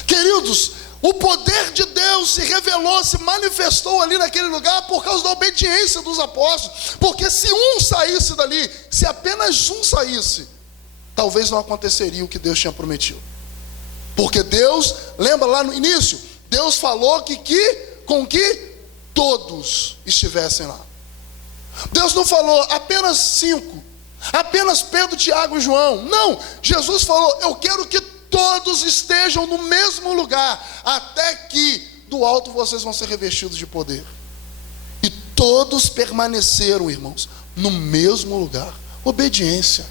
Queridos, o poder de Deus se revelou, se manifestou ali naquele lugar por causa da obediência dos apóstolos. Porque se um saísse dali, se apenas um saísse, talvez não aconteceria o que Deus tinha prometido. Porque Deus, lembra lá no início, Deus falou com que todos estivessem lá. Deus não falou apenas 5, apenas Pedro, Tiago e João. Não, Jesus falou: eu quero que todos estejam no mesmo lugar, até que do alto vocês vão ser revestidos de poder. E todos permaneceram, irmãos, no mesmo lugar. Obediência.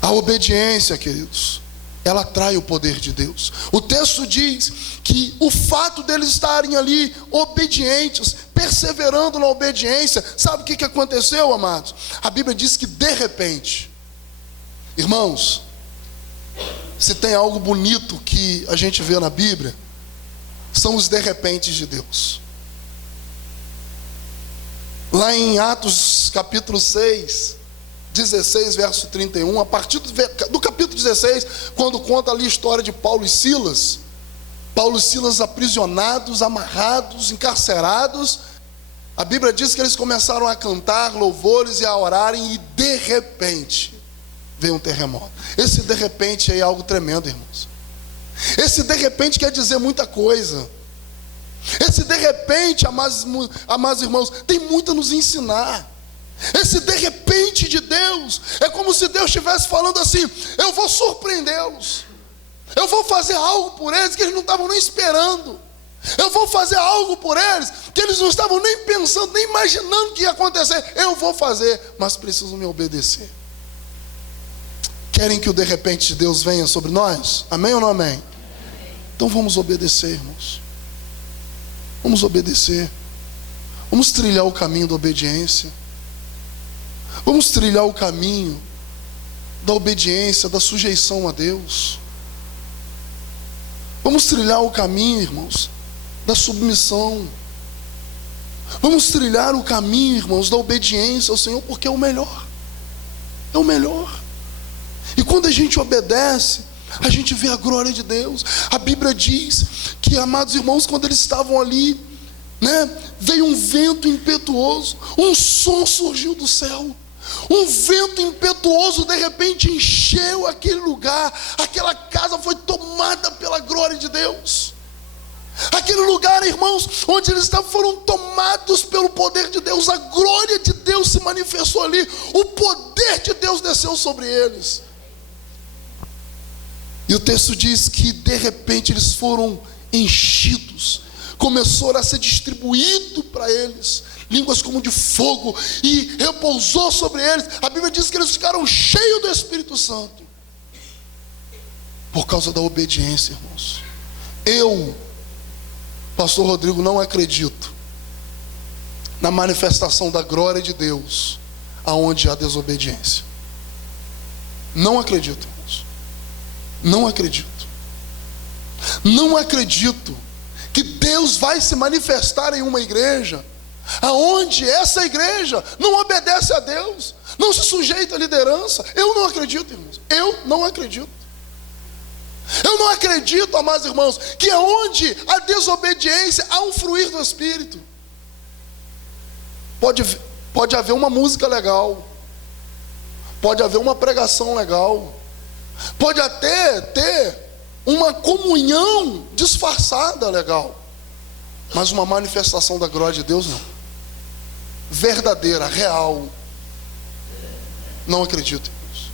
A obediência, queridos, ela atrai o poder de Deus. O texto diz que o fato deles estarem ali obedientes, perseverando na obediência, sabe o que aconteceu, amados? A Bíblia diz que de repente, irmãos, Se tem algo bonito que a gente vê na Bíblia, são os de repentes de Deus. Lá em Atos capítulo 6, 16, verso 31, a partir do capítulo 16, quando conta ali a história de Paulo e Silas aprisionados, amarrados, encarcerados, a Bíblia diz que eles começaram a cantar louvores e a orarem, e de repente veio um terremoto. Esse de repente aí é algo tremendo, irmãos. Esse de repente quer dizer muita coisa. Esse de repente, amados irmãos, tem muito a nos ensinar. Esse de repente de Deus é como se Deus estivesse falando assim: eu vou surpreendê-los, eu vou fazer algo por eles que eles não estavam nem esperando, eu vou fazer algo por eles que eles não estavam nem pensando, nem imaginando que ia acontecer. Eu vou fazer, mas precisam me obedecer. Querem que o de repente de Deus venha sobre nós? Amém ou não amém? Então vamos obedecer, irmãos. Vamos obedecer. Vamos trilhar o caminho da obediência. Vamos trilhar o caminho da obediência, da sujeição a Deus. Vamos trilhar o caminho, irmãos, da submissão. Vamos trilhar o caminho, irmãos, da obediência ao Senhor, porque é o melhor. É o melhor. E quando a gente obedece, a gente vê a glória de Deus. A Bíblia diz que, amados irmãos, quando eles estavam ali, veio um vento impetuoso, um som surgiu do céu, um vento impetuoso de repente encheu aquele lugar, aquela casa foi tomada pela glória de Deus. Aquele lugar, irmãos, onde eles estavam, foram tomados pelo poder de Deus. A glória de Deus se manifestou ali, o poder de Deus desceu sobre eles. E o texto diz que de repente eles foram enchidos, começou a ser distribuído para eles línguas como de fogo, e repousou sobre eles. A Bíblia diz que eles ficaram cheios do Espírito Santo, por causa da obediência, irmãos. Eu, pastor Rodrigo, não acredito na manifestação da glória de Deus aonde há desobediência. Não acredito, irmãos. Não acredito. Não acredito que Deus vai se manifestar em uma igreja aonde essa igreja não obedece a Deus, não se sujeita à liderança. Eu não acredito, irmãos. Eu não acredito. Eu não acredito, amados irmãos, que aonde há desobediência há um fluir do Espírito. Pode haver uma música legal, pode haver uma pregação legal, pode até ter uma comunhão disfarçada legal, mas uma manifestação da glória de Deus não, verdadeira, real, não acredito, irmãos.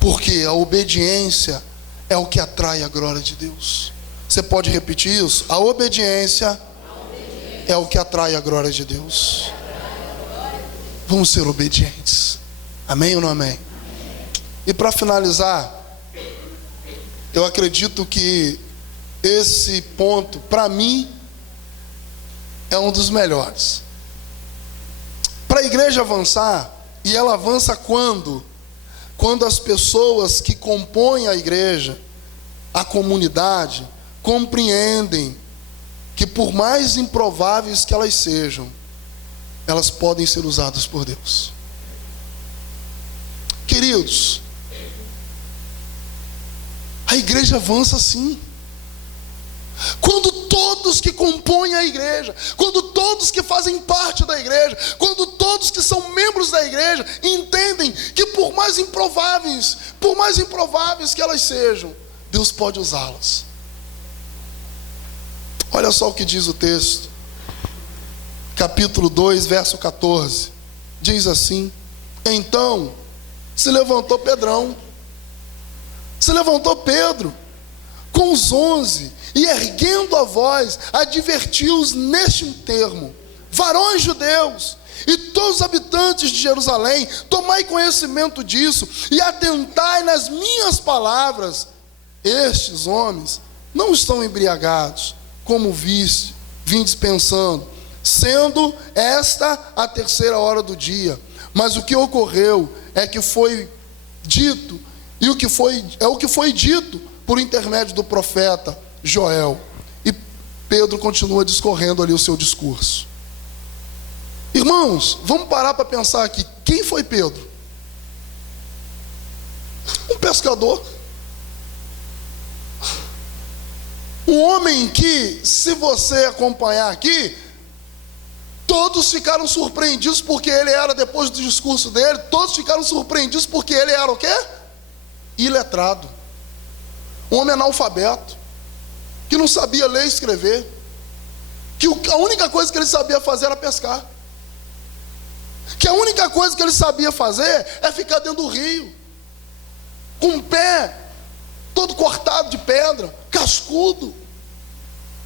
Porque a obediência é o que atrai a glória de Deus. Você pode repetir isso? A obediência é o que atrai a glória de Deus. Vamos ser obedientes. Amém ou não amém? E para finalizar, eu acredito que esse ponto, para mim, é um dos melhores. Para a igreja avançar, e ela avança quando as pessoas que compõem a igreja, a comunidade, compreendem que, por mais improváveis que elas sejam, elas podem ser usadas por Deus. Queridos, a igreja avança assim quando todos que compõem a igreja, quando todos que fazem parte da igreja, quando todos que são membros da igreja entendem que, por mais improváveis que elas sejam, Deus pode usá-las. Olha só o que diz o texto, capítulo 2, verso 14, diz assim: então se levantou Pedro com os 11, e erguendo a voz, advertiu-os neste termo: varões judeus e todos os habitantes de Jerusalém, tomai conhecimento disso e atentai nas minhas palavras. Estes homens não estão embriagados, como vindes pensando, sendo esta a 3ª hora do dia. Mas o que ocorreu é que foi dito E o que foi dito por intermédio do profeta Joel. E Pedro continua discorrendo ali o seu discurso. Irmãos, vamos parar para pensar aqui. Quem foi Pedro? Um pescador. Um homem que, se você acompanhar aqui, todos ficaram surpreendidos porque ele era, depois do discurso dele, todos ficaram surpreendidos porque ele era o quê? Iletrado. Um homem analfabeto, que não sabia ler e escrever, que a única coisa que ele sabia fazer era pescar, que a única coisa que ele sabia fazer é ficar dentro do rio, com o pé todo cortado de pedra, cascudo.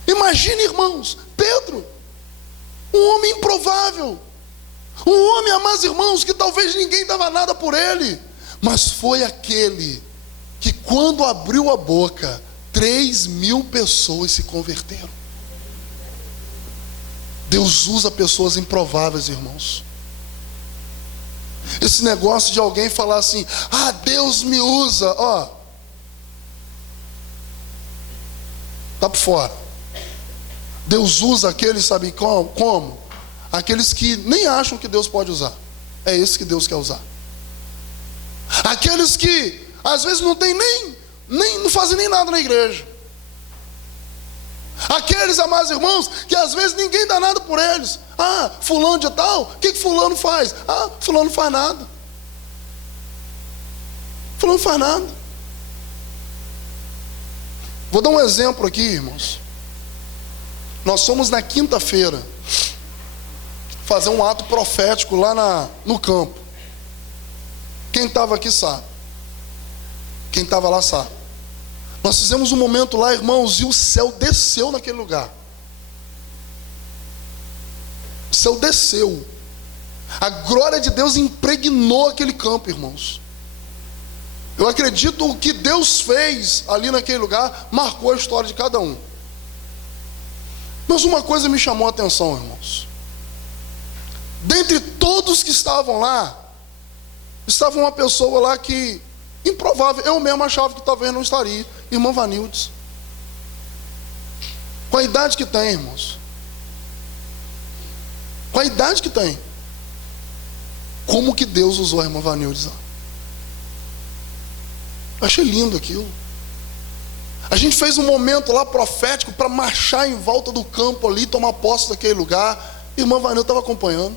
Imagine, irmãos, Pedro, um homem improvável, um homem, amados irmãos, que talvez ninguém dava nada por ele, mas foi aquele que, quando abriu a boca, 3.000 pessoas se converteram. Deus usa pessoas improváveis, irmãos. Esse negócio de alguém falar assim: ah, Deus me usa, ó, tá por fora. Deus usa aqueles, sabe como? Aqueles que nem acham que Deus pode usar. É esse que Deus quer usar. Aqueles que às vezes não tem não fazem nem nada na igreja. Aqueles, amados irmãos, que às vezes ninguém dá nada por eles. Ah, fulano de tal, o que fulano faz? Ah, fulano não faz nada. Fulano não faz nada. Vou dar um exemplo aqui, irmãos. Nós fomos na quinta-feira fazer um ato profético lá no campo. Quem estava aqui sabe. Quem estava lá sabe. Nós fizemos um momento lá, irmãos, e o céu desceu naquele lugar. O céu desceu. A glória de Deus impregnou aquele campo, irmãos. Eu acredito que o que Deus fez ali naquele lugar marcou a história de cada um. Mas uma coisa me chamou a atenção, irmãos. Dentre todos que estavam lá, estava uma pessoa lá que, improvável, eu mesmo achava que talvez não estaria. Irmã Vanildes. Com a idade que tem, irmãos. Com a idade que tem. Como que Deus usou a irmã Vanildes lá? Eu achei lindo aquilo. A gente fez um momento lá profético para marchar em volta do campo ali, tomar posse daquele lugar. A irmã Vanildes estava acompanhando.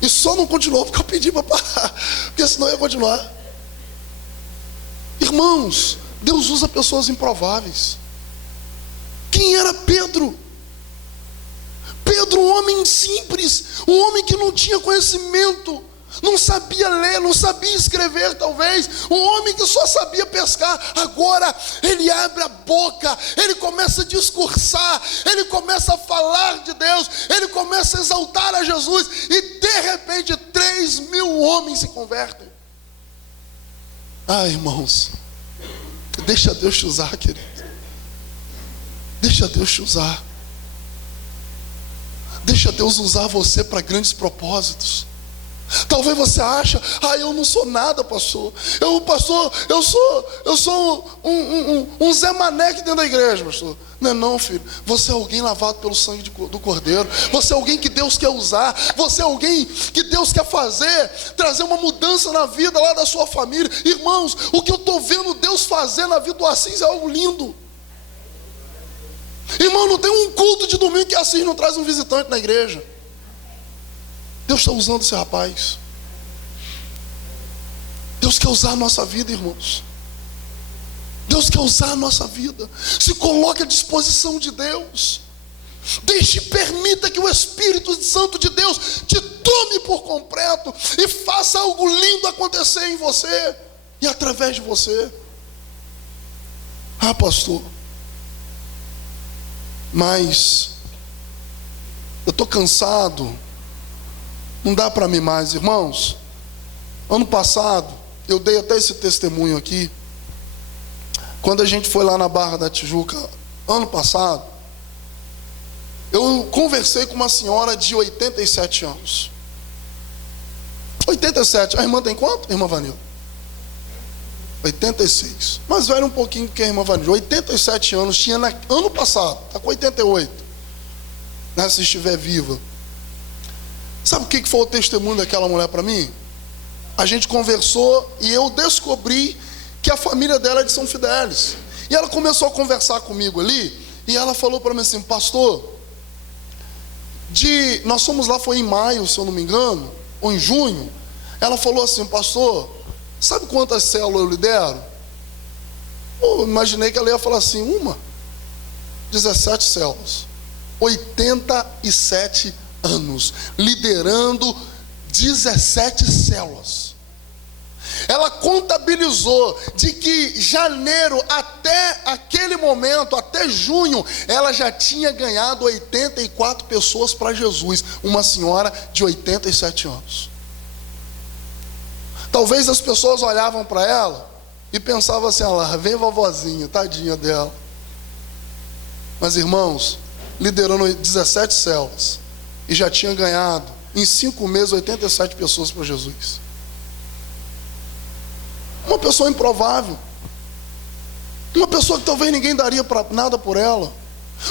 E só não continuou porque eu pedi para parar, porque senão ia continuar. Irmãos, Deus usa pessoas improváveis. Quem era Pedro? Pedro, um homem simples, um homem que não tinha conhecimento, não sabia ler, não sabia escrever talvez, um homem que só sabia pescar. Agora ele abre a boca, ele começa a discursar, ele começa a falar de Deus, ele começa a exaltar a Jesus, e de repente 3.000 homens se convertem. Ah, irmãos, deixa Deus te usar, querido. Deixa Deus te usar. Deixa Deus usar você para grandes propósitos. Talvez você ache: ah, eu não sou nada, pastor. Eu sou um Zé Mané aqui dentro da igreja, pastor. Não é não, filho. Você é alguém lavado pelo sangue do Cordeiro. Você é alguém que Deus quer usar. Você é alguém que Deus quer trazer uma mudança na vida lá da sua família. Irmãos, o que eu estou vendo Deus fazer na vida do Assis é algo lindo. Irmão, não tem um culto de domingo que Assis não traz um visitante na igreja. Deus está usando esse rapaz. Deus quer usar a nossa vida, irmãos. Deus quer usar a nossa vida. Se coloque à disposição de Deus. Permita que o Espírito Santo de Deus te tome por completo e faça algo lindo acontecer em você e através de você. Ah, pastor, mas eu estou cansado, não dá para mim mais. Irmãos, ano passado eu dei até esse testemunho aqui. Quando a gente foi lá na Barra da Tijuca, ano passado, eu conversei com uma senhora de 87 anos. 87, a irmã tem quanto, irmã Vanilda? 86. Mais velho um pouquinho que a irmã Vanilla. 87 anos, tinha ano passado, está com 88. Né, se estiver viva. Sabe o que foi o testemunho daquela mulher para mim? A gente conversou e eu descobri que a família dela é de São Fidélis. E ela começou a conversar comigo ali, e ela falou para mim assim: pastor, nós fomos lá, foi em maio, se eu não me engano, ou em junho. Ela falou assim: pastor, sabe quantas células eu lidero? Eu imaginei que ela ia falar assim: 17 células. 87 anos, liderando 17 células. Ela contabilizou de que janeiro até aquele momento, até junho, ela já tinha ganhado 84 pessoas para Jesus. Uma senhora de 87 anos. Talvez as pessoas olhavam para ela e pensavam assim: ah lá, vem vovozinha, tadinha dela. Mas irmãos, liderando 17 células e já tinha ganhado em 5 meses 87 pessoas para Jesus. Uma pessoa improvável, uma pessoa que talvez ninguém daria nada por ela,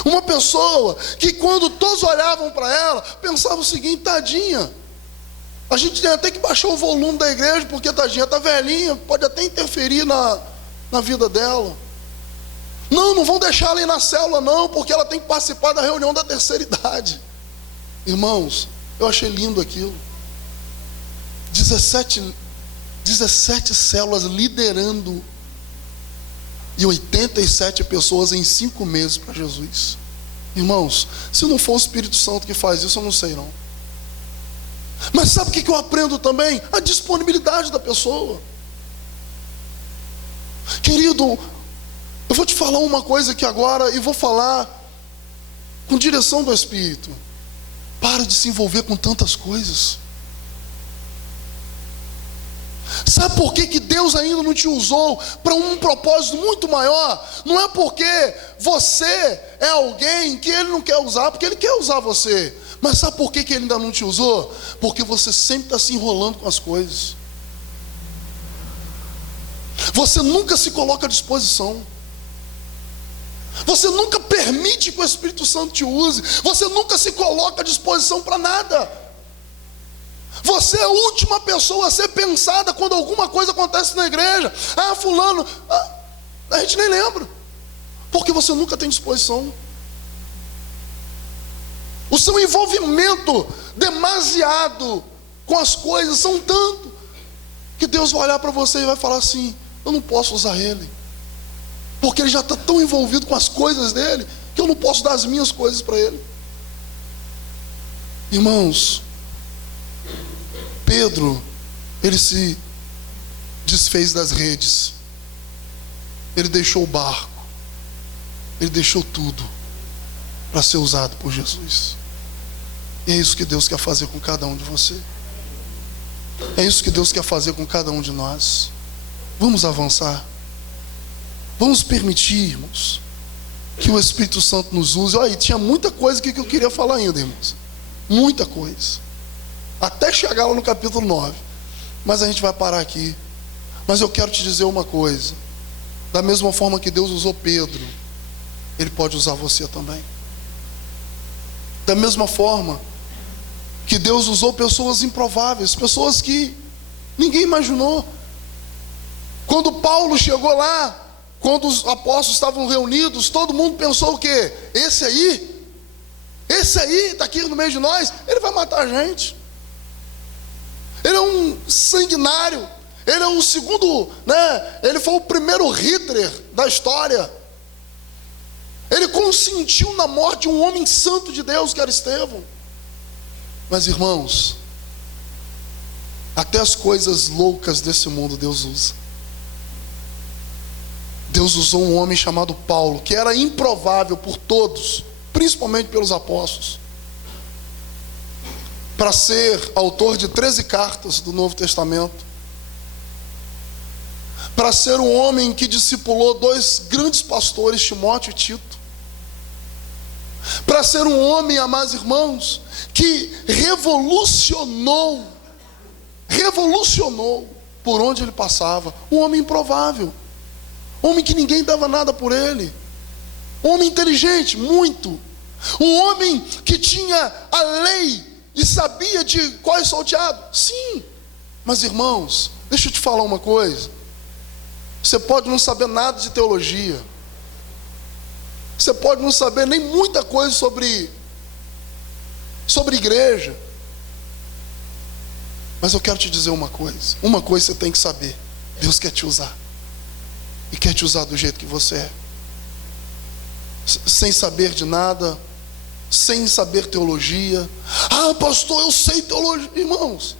uma pessoa que quando todos olhavam para ela, pensavam o seguinte: tadinha, a gente tem até que baixar o volume da igreja, porque tadinha está velhinha, pode até interferir na vida dela. Não vão deixar ela ir na célula não, porque ela tem que participar da reunião da terceira idade. Irmãos, eu achei lindo aquilo. 17 células liderando e 87 pessoas em 5 meses para Jesus. Irmãos, se não for o Espírito Santo que faz isso, eu não sei não. Mas sabe o que eu aprendo também? A disponibilidade da pessoa. Querido, eu vou te falar uma coisa aqui agora e vou falar com direção do Espírito. Para de se envolver com tantas coisas. Sabe por que Deus ainda não te usou para um propósito muito maior? Não é porque você é alguém que Ele não quer usar, porque Ele quer usar você. Mas sabe por que Ele ainda não te usou? Porque você sempre está se enrolando com as coisas. Você nunca se coloca à disposição. Você nunca permite que o Espírito Santo te use. Você nunca se coloca à disposição para nada. Você é a última pessoa a ser pensada quando alguma coisa acontece na igreja. Ah, fulano, a gente nem lembra, porque você nunca tem disposição. O seu envolvimento demasiado com as coisas são tanto que Deus vai olhar para você e vai falar assim: eu não posso usar ele, porque ele já está tão envolvido com as coisas dele que eu não posso dar as minhas coisas para ele. Irmãos, Pedro, ele se desfez das redes, ele deixou o barco, ele deixou tudo para ser usado por Jesus. E é isso que Deus quer fazer com cada um de você. É isso que Deus quer fazer com cada um de nós. Vamos avançar. Vamos permitir, irmãos, que o Espírito Santo nos use. Olha, tinha muita coisa aqui que eu queria falar ainda, irmãos. Muita coisa. Até chegar lá no capítulo 9. Mas a gente vai parar aqui. Mas eu quero te dizer uma coisa. Da mesma forma que Deus usou Pedro, Ele pode usar você também. Da mesma forma que Deus usou pessoas improváveis, pessoas que ninguém imaginou. Quando Paulo chegou lá, quando os apóstolos estavam reunidos, todo mundo pensou o quê? Esse aí está aqui no meio de nós, ele vai matar a gente. Ele é um sanguinário, ele é o segundo, ele foi o primeiro Hitler da história. Ele consentiu na morte de um homem santo de Deus, que era Estevão. Mas irmãos, até as coisas loucas desse mundo Deus usa. Deus usou um homem chamado Paulo, que era improvável por todos, principalmente pelos apóstolos, para ser autor de 13 cartas do Novo Testamento, para ser um homem que discipulou 2 grandes pastores, Timóteo e Tito, para ser um homem, amados irmãos, que revolucionou, por onde ele passava. Um homem improvável, um homem que ninguém dava nada por ele, um homem inteligente, muito, um homem que tinha a lei e sabia de qual é salteado. Sim, mas irmãos, deixa eu te falar uma coisa. Você pode não saber nada de teologia, você pode não saber nem muita coisa sobre igreja, mas eu quero te dizer uma coisa você tem que saber: Deus quer te usar, e quer te usar do jeito que você é, sem saber de nada, sem saber teologia. Ah, pastor, eu sei teologia. Irmãos,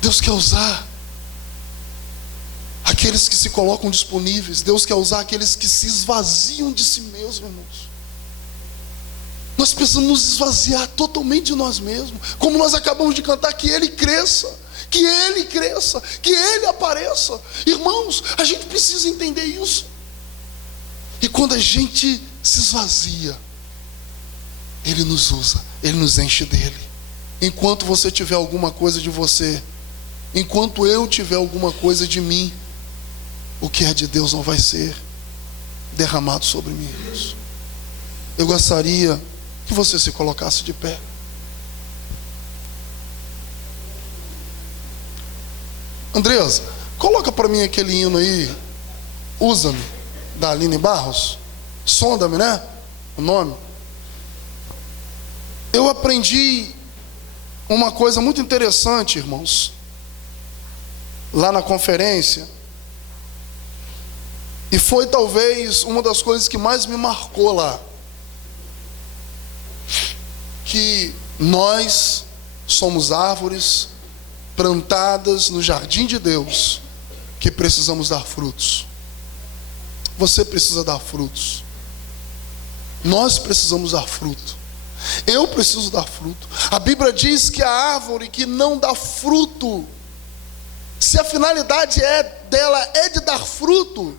Deus quer usar aqueles que se colocam disponíveis. Deus quer usar aqueles que se esvaziam de si mesmos, irmãos. Nós precisamos nos esvaziar totalmente de nós mesmos, como nós acabamos de cantar, que Ele cresça, que Ele cresça, que Ele apareça. Irmãos, a gente precisa entender isso. E quando a gente se esvazia, Ele nos usa, Ele nos enche dele. Enquanto você tiver alguma coisa de você, enquanto eu tiver alguma coisa de mim, o que é de Deus não vai ser derramado sobre mim, irmãos. Eu gostaria que você se colocasse de pé. Andresa, coloca para mim aquele hino aí, Usa-me, da Aline Barros. Sonda-me, né? O nome. Eu aprendi uma coisa muito interessante, irmãos, lá na conferência, e foi talvez uma das coisas que mais me marcou lá, que nós somos árvores plantadas no jardim de Deus, que precisamos dar frutos. Você precisa dar frutos, nós precisamos dar fruto, eu preciso dar fruto. A Bíblia diz que a árvore que não dá fruto, se a finalidade dela é de dar fruto,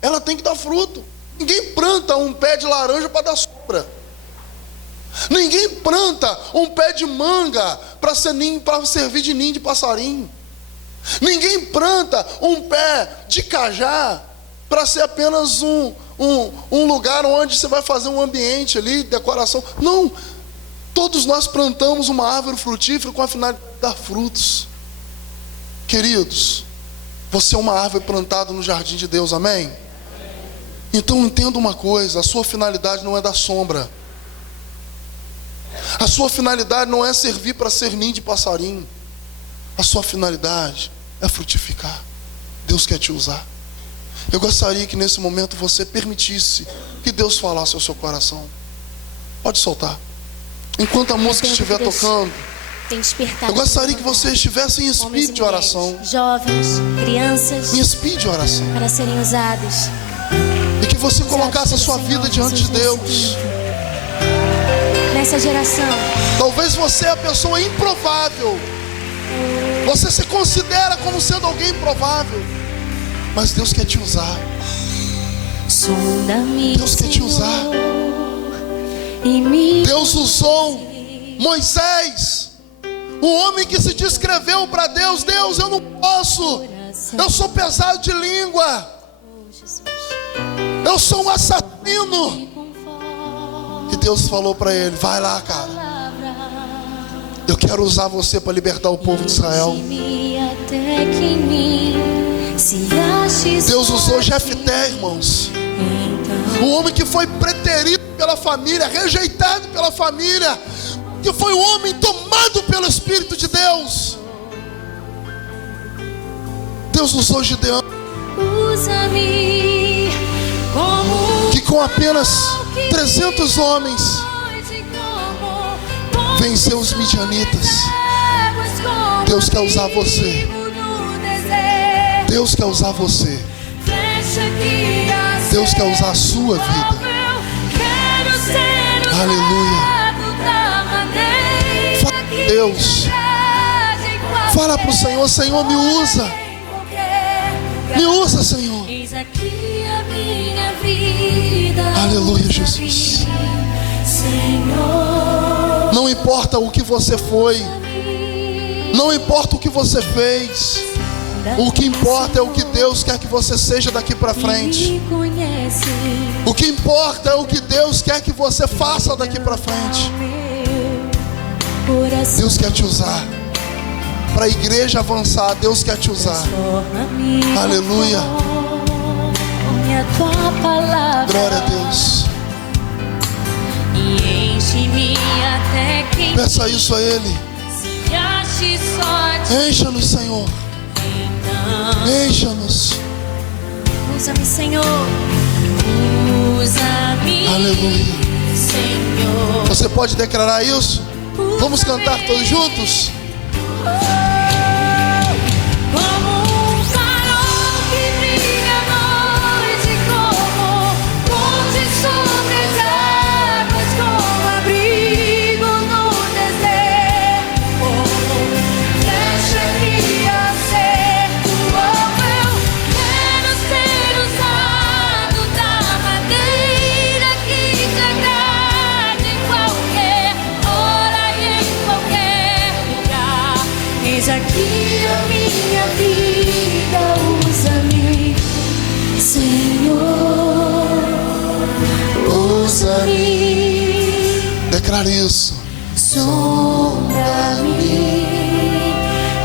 ela tem que dar fruto. Ninguém planta um pé de laranja para dar sombra. Ninguém planta um pé de manga para servir de ninho de passarinho. Ninguém planta um pé de cajá para ser apenas um lugar onde você vai fazer um ambiente ali, decoração. Não, todos nós plantamos uma árvore frutífera com a finalidade de dar frutos. Queridos, você é uma árvore plantada no jardim de Deus, amém? Então entenda uma coisa: a sua finalidade não é dar sombra, a sua finalidade não é servir para ser ninho de passarinho, a sua finalidade é frutificar. Deus quer te usar. Eu gostaria que nesse momento você permitisse que Deus falasse ao seu coração. Pode soltar. Enquanto a música estiver tocando, eu gostaria que você estivesse em espírito de oração, jovens, crianças, em espírito de oração, para serem usados, e que você colocasse a sua vida diante de Deus. Nessa geração, talvez você é a pessoa improvável, você se considera como sendo alguém improvável, mas Deus quer te usar. Deus quer te usar. Deus usou Moisés, um homem que se descreveu para Deus: Deus, eu não posso, eu sou pesado de língua, eu sou um assassino. E Deus falou para ele: vai lá, cara, eu quero usar você para libertar o povo de Israel. Deus usou Jefté, irmãos, um homem que foi preterido pela família, rejeitado pela família, que foi um homem tomado pelo Espírito de Deus. Deus usou Gideão, que com apenas 300 homens venceu os midianitas. Deus quer usar você. Deus quer usar você. Deus quer usar a sua vida. Aleluia. Fala com Deus. Fala para o Senhor: Senhor, me usa. Me usa, Senhor. Aleluia, Jesus. Não Não importa o que você foi, não importa o que você fez, o que importa é o que Deus quer que você seja daqui para frente. O que importa é o que Deus quer que você faça daqui para frente. Deus quer te usar para a igreja avançar. Deus quer te usar. Aleluia. Glória a Deus. Peça isso a Ele. Encha-nos, Senhor. Encha-nos. Usa-me, Senhor. Usa-me, Aleluia. Senhor. Você pode declarar isso? Vamos cantar todos juntos? Como um farol que brilha à noite, como ponte sobre as águas, como abrigo no deserto, como flecha que acerta. Eu quero ser usado da maneira que te agrade em qualquer hora e em qualquer lugar. Eis aqui a minha vida, usa-me, Senhor, usa-me, Declare isso. sonda-me,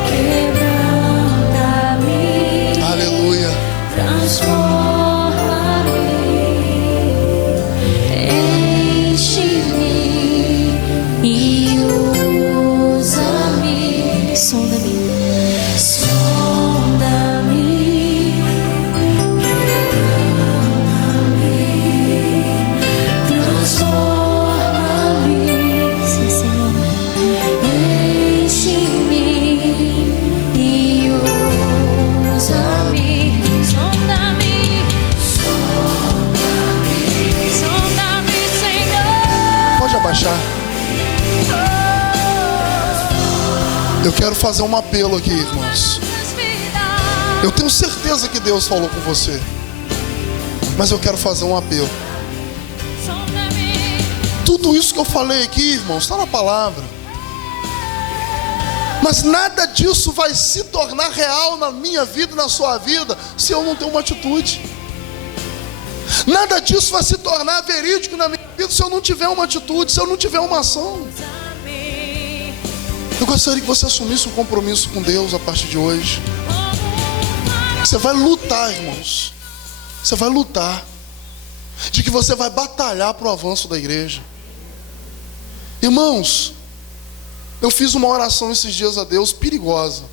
quebranta-me, Aleluia. transforma-me, enche-me e usa-me, sonda-me, sonda-me, transforma-me, sim, Senhor, enche-me e usa-me, sonda-me, sonda-me, sonda-me, Senhor. Pode abaixar. Eu quero fazer um apelo aqui, irmãos. Eu tenho certeza que Deus falou com você, mas eu quero fazer um apelo. Tudo isso que eu falei aqui, irmãos, está na palavra. Mas nada disso vai se tornar real na minha vida e na sua vida se eu não ter uma atitude. Nada disso vai se tornar verídico na minha vida se eu não tiver uma atitude, se eu não tiver uma ação. Eu gostaria que você assumisse um compromisso com Deus a partir de hoje. Você vai lutar, irmãos. Você vai lutar. De que você vai batalhar para o avanço da igreja. Irmãos, eu fiz uma oração esses dias a Deus perigosa.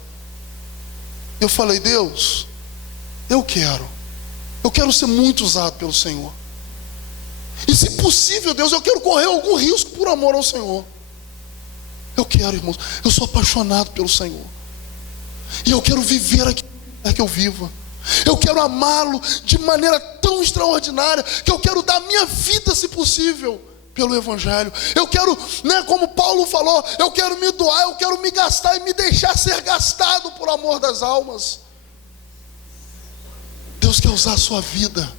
Eu falei: Deus, eu quero ser muito usado pelo Senhor. E se possível, Deus, eu quero correr algum risco por amor ao Senhor. Eu quero, irmãos, eu sou apaixonado pelo Senhor. E eu quero viver aqui que eu viva. Eu quero amá-lo de maneira tão extraordinária que eu quero dar minha vida, se possível, pelo Evangelho. Eu quero, como Paulo falou, eu quero me doar, eu quero me gastar e me deixar ser gastado por amor das almas. Deus quer usar a sua vida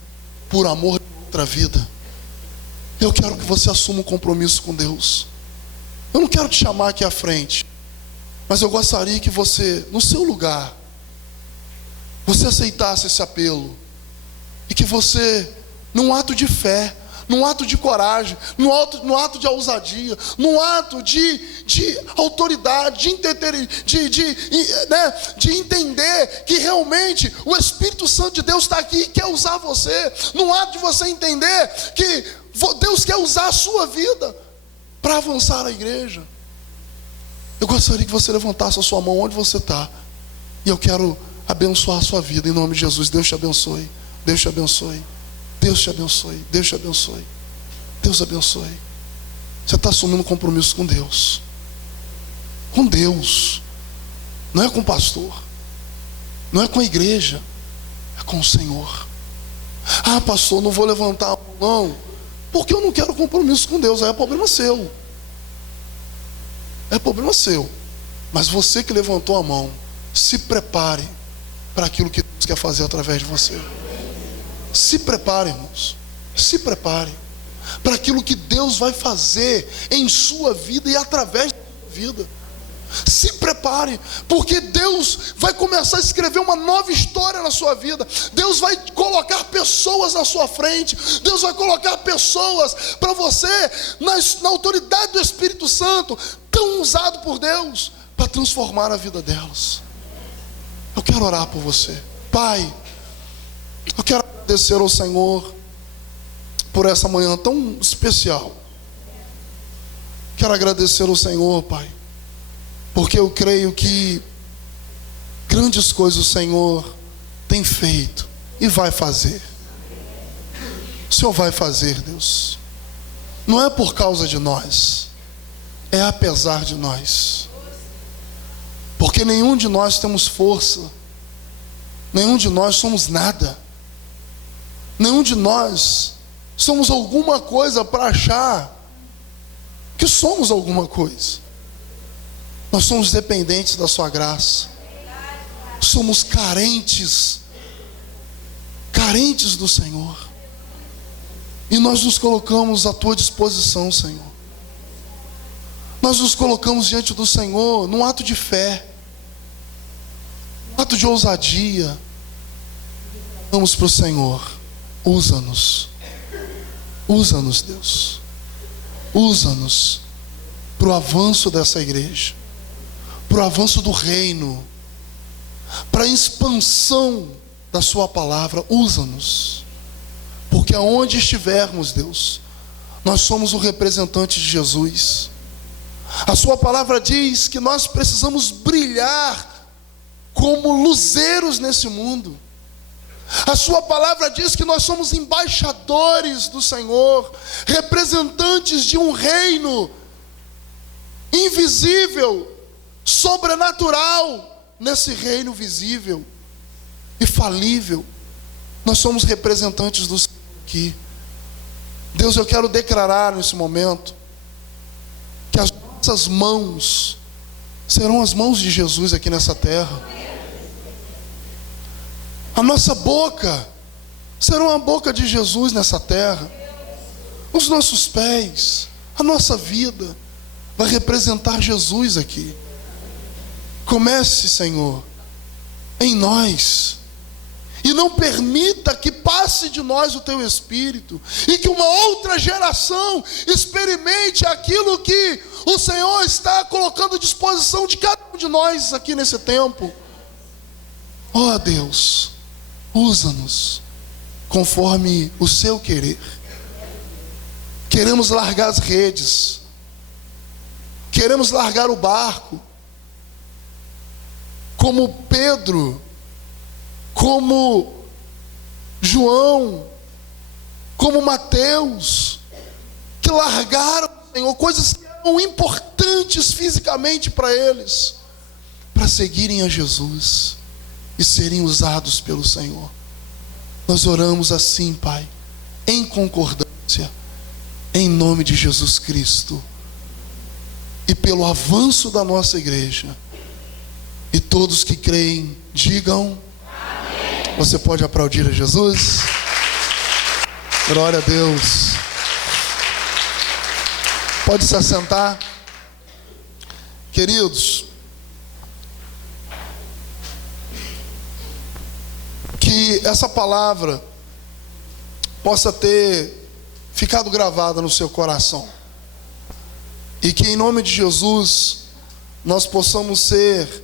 por amor de outra vida. Eu quero que você assuma um compromisso com Deus. Eu não quero te chamar aqui à frente, mas eu gostaria que você, no seu lugar, você aceitasse esse apelo. E que você, num ato de fé, num ato de coragem, num ato de ousadia, num ato de autoridade, de entender que realmente o Espírito Santo de Deus está aqui e quer usar você, num ato de você entender que Deus quer usar a sua vida para avançar a igreja. Eu gostaria que você levantasse a sua mão onde você está, e eu quero abençoar a sua vida em nome de Jesus. Deus te abençoe, Deus te abençoe, Deus te abençoe, Deus te abençoe, Deus abençoe. Você está assumindo um compromisso com Deus. Com Deus. Não é com o pastor, não é com a igreja, é com o Senhor. Ah, pastor, não vou levantar a mão, não, porque eu não quero compromisso com Deus. Aí é problema seu. É problema seu. Mas você que levantou a mão, se prepare para aquilo que Deus quer fazer através de você. Se prepare, irmãos. Se prepare. para aquilo que Deus vai fazer em sua vida e através da sua vida. Se prepare, porque Deus vai começar a escrever uma nova história na sua vida. Deus vai colocar pessoas na sua frente. Deus vai colocar pessoas para você, na autoridade do Espírito Santo, tão usado por Deus, para transformar a vida delas. Eu quero orar por você. Pai, eu quero agradecer ao Senhor por essa manhã tão especial. Quero agradecer ao Senhor, Pai, porque eu creio que grandes coisas o Senhor tem feito e vai fazer. O Senhor vai fazer, Deus. Não é por causa de nós, é apesar de nós. Porque nenhum de nós temos força, nenhum de nós somos nada, nenhum de nós somos alguma coisa para achar que somos alguma coisa. Nós somos dependentes da sua graça, somos carentes do Senhor, e nós nos colocamos à tua disposição, Senhor. Nós nos colocamos diante do Senhor num ato de fé, num ato de ousadia. Vamos para o Senhor. Usa-nos, Deus. Usa-nos para o avanço dessa igreja, para o avanço do reino, para a expansão da sua palavra. Usa-nos, porque aonde estivermos, Deus, nós somos o representante de Jesus. A sua palavra diz que nós precisamos brilhar como luzeiros nesse mundo. A sua palavra diz que nós somos embaixadores do Senhor, representantes de um reino invisível, sobrenatural, nesse reino visível e falível. Nós somos representantes do Senhor aqui. Deus, eu quero declarar nesse momento que as nossas mãos serão as mãos de Jesus aqui nessa terra. A nossa boca será a boca de Jesus nessa terra. Os nossos pés, a nossa vida vai representar Jesus aqui. Comece, Senhor, em nós, e não permita que passe de nós o teu Espírito, e que uma outra geração experimente aquilo que o Senhor está colocando à disposição de cada um de nós aqui nesse tempo. Ó Deus, usa-nos conforme o seu querer. Queremos largar as redes, queremos largar o barco, como Pedro, como João, como Mateus, que largaram, Senhor, coisas que eram importantes fisicamente para eles, para seguirem a Jesus e serem usados pelo Senhor. Nós oramos assim, Pai, em concordância, em nome de Jesus Cristo, e pelo avanço da nossa igreja. E todos que creem, digam amém. Você pode aplaudir a Jesus? Glória a Deus. Pode se assentar. Queridos, que essa palavra possa ter ficado gravada no seu coração, e que em nome de Jesus nós possamos ser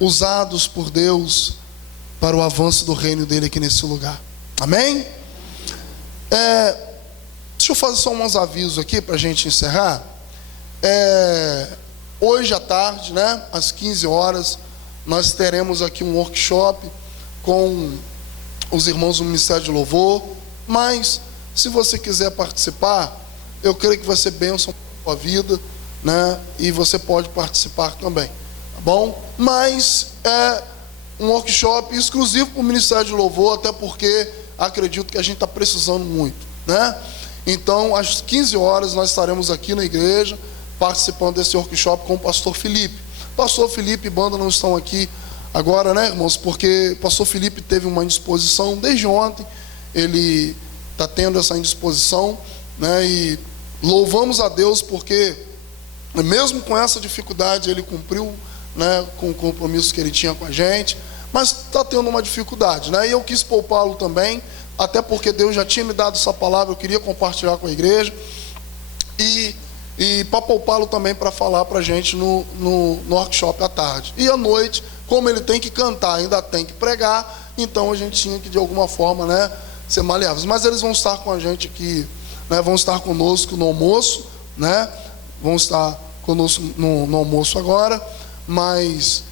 usados por Deus para o avanço do reino dele aqui nesse lugar. Amém? Deixa eu fazer só uns avisos aqui para a gente encerrar. Hoje à tarde, né, às 15 horas, nós teremos aqui um workshop com os irmãos do Ministério de Louvor. Mas se você quiser participar, eu creio que vai ser bênção para a sua vida, né? E você pode participar também, tá bom? Mas é um workshop exclusivo para o Ministério de Louvor, até porque acredito que a gente está precisando muito, né? Então, às 15 horas nós estaremos aqui na igreja participando desse workshop com o pastor Felipe. Pastor Felipe e banda não estão aqui agora, né, irmãos? Porque o pastor Felipe teve uma indisposição desde ontem. Ele está tendo essa indisposição né? E louvamos a Deus porque, mesmo com essa dificuldade, ele cumpriu, né, com o compromisso que ele tinha com a gente, mas está tendo uma dificuldade, né? E eu quis poupá-lo também, até porque Deus já tinha me dado essa palavra, eu queria compartilhar com a igreja, e para poupá-lo também para falar para a gente no workshop à tarde. E à noite, como ele tem que cantar, ainda tem que pregar, então a gente tinha que de alguma forma, né, ser maleáveis. Mas eles vão estar com a gente aqui, né, vão estar conosco no almoço, né, vão estar conosco no almoço agora, mas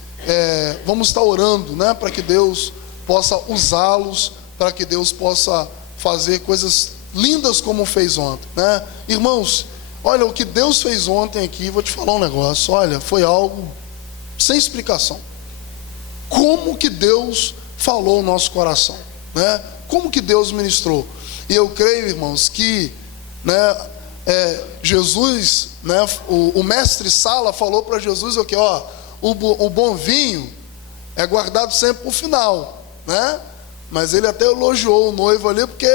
vamos estar orando, né, para que Deus possa usá-los, para que Deus possa fazer coisas lindas como fez ontem, né? Irmãos, olha, o que Deus fez ontem aqui, vou te falar um negócio, olha, foi algo sem explicação. Como que Deus falou o nosso coração, né? Como que Deus ministrou. E eu creio, irmãos, que, né, Jesus, né, o mestre Sala falou para Jesus o que, ó, o bom vinho é guardado sempre para o final, né? Mas ele até elogiou o noivo ali, porque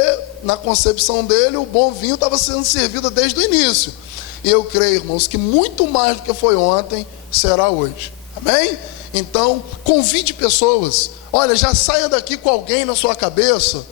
na concepção dele o bom vinho estava sendo servido desde o início. E eu creio, irmãos, que muito mais do que foi ontem será hoje. Amém? Então, convide pessoas. Olha, já saia daqui com alguém na sua cabeça,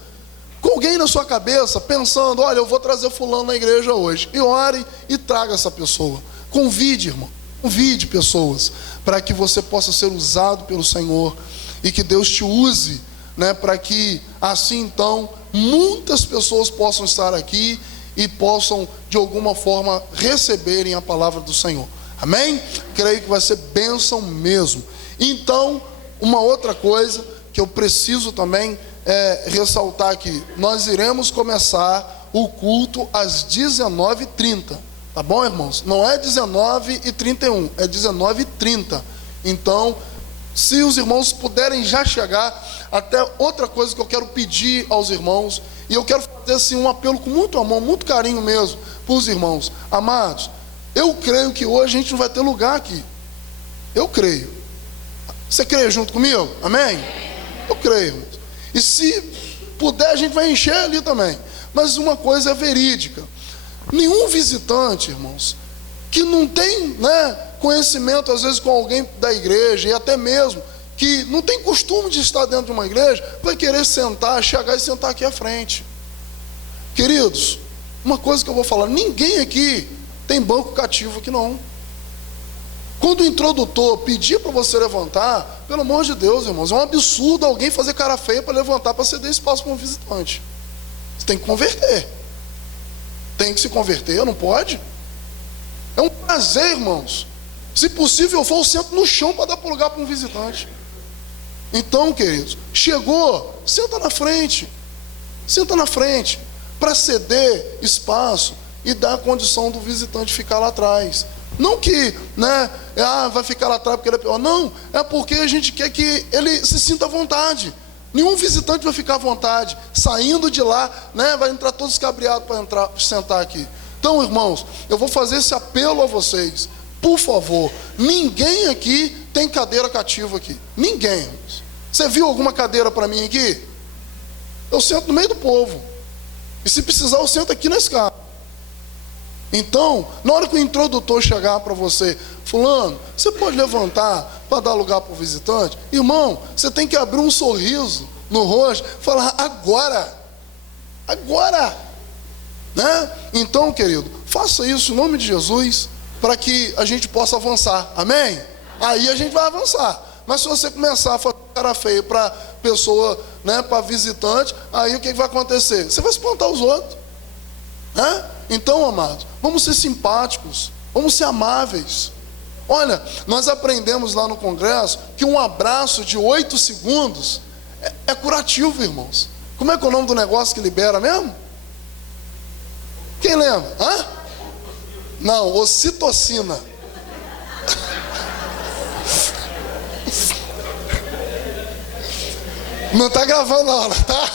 pensando, olha, eu vou trazer fulano na igreja hoje. E ore e traga essa pessoa. Convide, irmão. Convide pessoas para que você possa ser usado pelo Senhor e que Deus te use, né, para que assim então muitas pessoas possam estar aqui e possam de alguma forma receberem a palavra do Senhor. Amém? Creio que vai ser bênção mesmo. Então, uma outra coisa que eu preciso também ressaltar aqui: nós iremos começar o culto às 19h30. Tá bom, irmãos? Não é 19h31, é 19h30. Então, se os irmãos puderem já chegar. Até outra coisa que eu quero pedir aos irmãos, e eu quero fazer assim um apelo com muito amor, muito carinho mesmo, para os irmãos. Amados, eu creio que hoje a gente não vai ter lugar aqui. Eu creio. Você crê junto comigo? Amém? Eu creio, irmãos. E se puder, a gente vai encher ali também. Mas uma coisa é verídica: nenhum visitante, irmãos, que não tem, né, conhecimento às vezes com alguém da igreja, e até mesmo que não tem costume de estar dentro de uma igreja, vai querer chegar e sentar aqui à frente. Queridos, uma coisa que eu vou falar: ninguém aqui tem banco cativo aqui não. Quando o introdutor pedir para você levantar, pelo amor de Deus, irmãos, é um absurdo alguém fazer cara feia para levantar, para ceder espaço para um visitante. Você tem que converter. Tem que se converter, não pode? É um prazer, irmãos. Se possível for, eu sento no chão para dar lugar para um visitante. Então, queridos, chegou, senta na frente, para ceder espaço e dar a condição do visitante ficar lá atrás. Não que, né, vai ficar lá atrás porque ele é pior. Não, é porque a gente quer que ele se sinta à vontade. Nenhum visitante vai ficar à vontade, saindo de lá, né, vai entrar todo escabriado para sentar aqui. Então, irmãos, eu vou fazer esse apelo a vocês. Por favor, ninguém aqui tem cadeira cativa aqui. Ninguém, irmãos. Você viu alguma cadeira para mim aqui? Eu sento no meio do povo. E se precisar, eu sento aqui na escada. Então, na hora que o introdutor chegar para você: fulano, você pode levantar para dar lugar para o visitante? Irmão, você tem que abrir um sorriso no rosto, falar: agora, né? Então, querido, faça isso em nome de Jesus, para que a gente possa avançar. Amém? Aí a gente vai avançar. Mas se você começar a fazer cara feia para pessoa, né, para visitante, aí o que vai acontecer? Você vai espantar os outros, né? Então, amados, vamos ser simpáticos, vamos ser amáveis. Olha, nós aprendemos lá no congresso que um abraço de 8 segundos é curativo, irmãos. Como é que é o nome do negócio que libera mesmo? Quem lembra? Hã? Não, ocitocina. Não está gravando não, tá?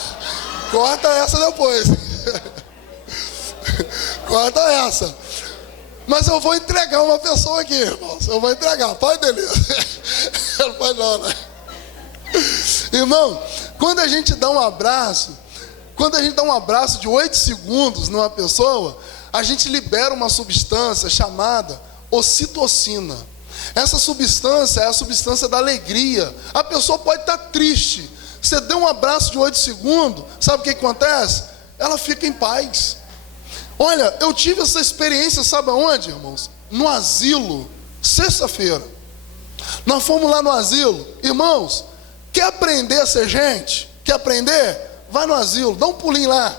Corta essa depois. Corta essa. Mas eu vou entregar uma pessoa aqui, irmãos. Eu vou entregar. Pode, Delícia? Não pode não, né? Irmão, quando a gente dá um abraço de 8 segundos numa pessoa, a gente libera uma substância chamada ocitocina. Essa substância é a substância da alegria. A pessoa pode estar triste. Você deu um abraço de 8 segundos, sabe o que acontece? Ela fica em paz. Olha, eu tive essa experiência, sabe aonde, irmãos? No asilo, sexta-feira. Nós fomos lá no asilo. Irmãos, quer aprender a ser gente? Quer aprender? Vai no asilo, dá um pulinho lá.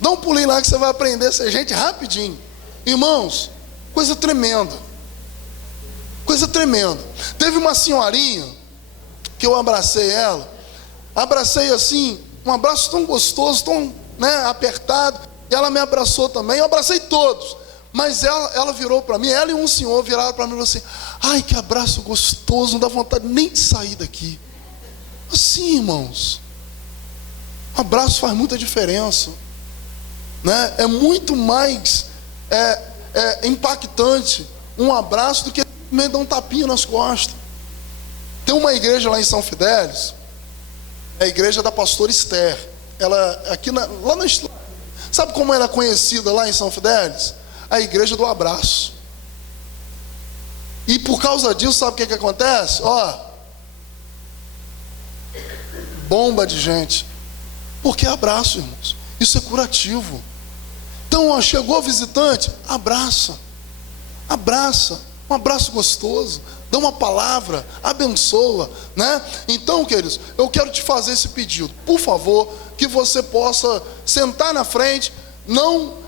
Dá um pulinho lá que você vai aprender a ser gente rapidinho. Irmãos, coisa tremenda. Coisa tremenda. Teve uma senhorinha que eu abracei ela. Abracei assim, um abraço tão gostoso, tão, apertado. E ela me abraçou também. Eu abracei todos. Mas ela virou para mim, ela e um senhor viraram para mim e falaram assim: ai, que abraço gostoso, não dá vontade nem de sair daqui. Assim, irmãos, um abraço faz muita diferença, né? É muito mais impactante um abraço do que me dar um tapinha nas costas. Tem uma igreja lá em São Fidélis, é a igreja da pastora Esther. Ela aqui lá na, sabe como ela é conhecida lá em São Fidélis? A igreja do abraço. E por causa disso, sabe o que acontece? Bomba de gente. Porque é abraço, irmãos. Isso é curativo. Então, chegou o visitante, abraça. Abraça. Um abraço gostoso. Dá uma palavra, abençoa, né? Então, queridos, eu quero te fazer esse pedido. Por favor, que você possa sentar na frente, não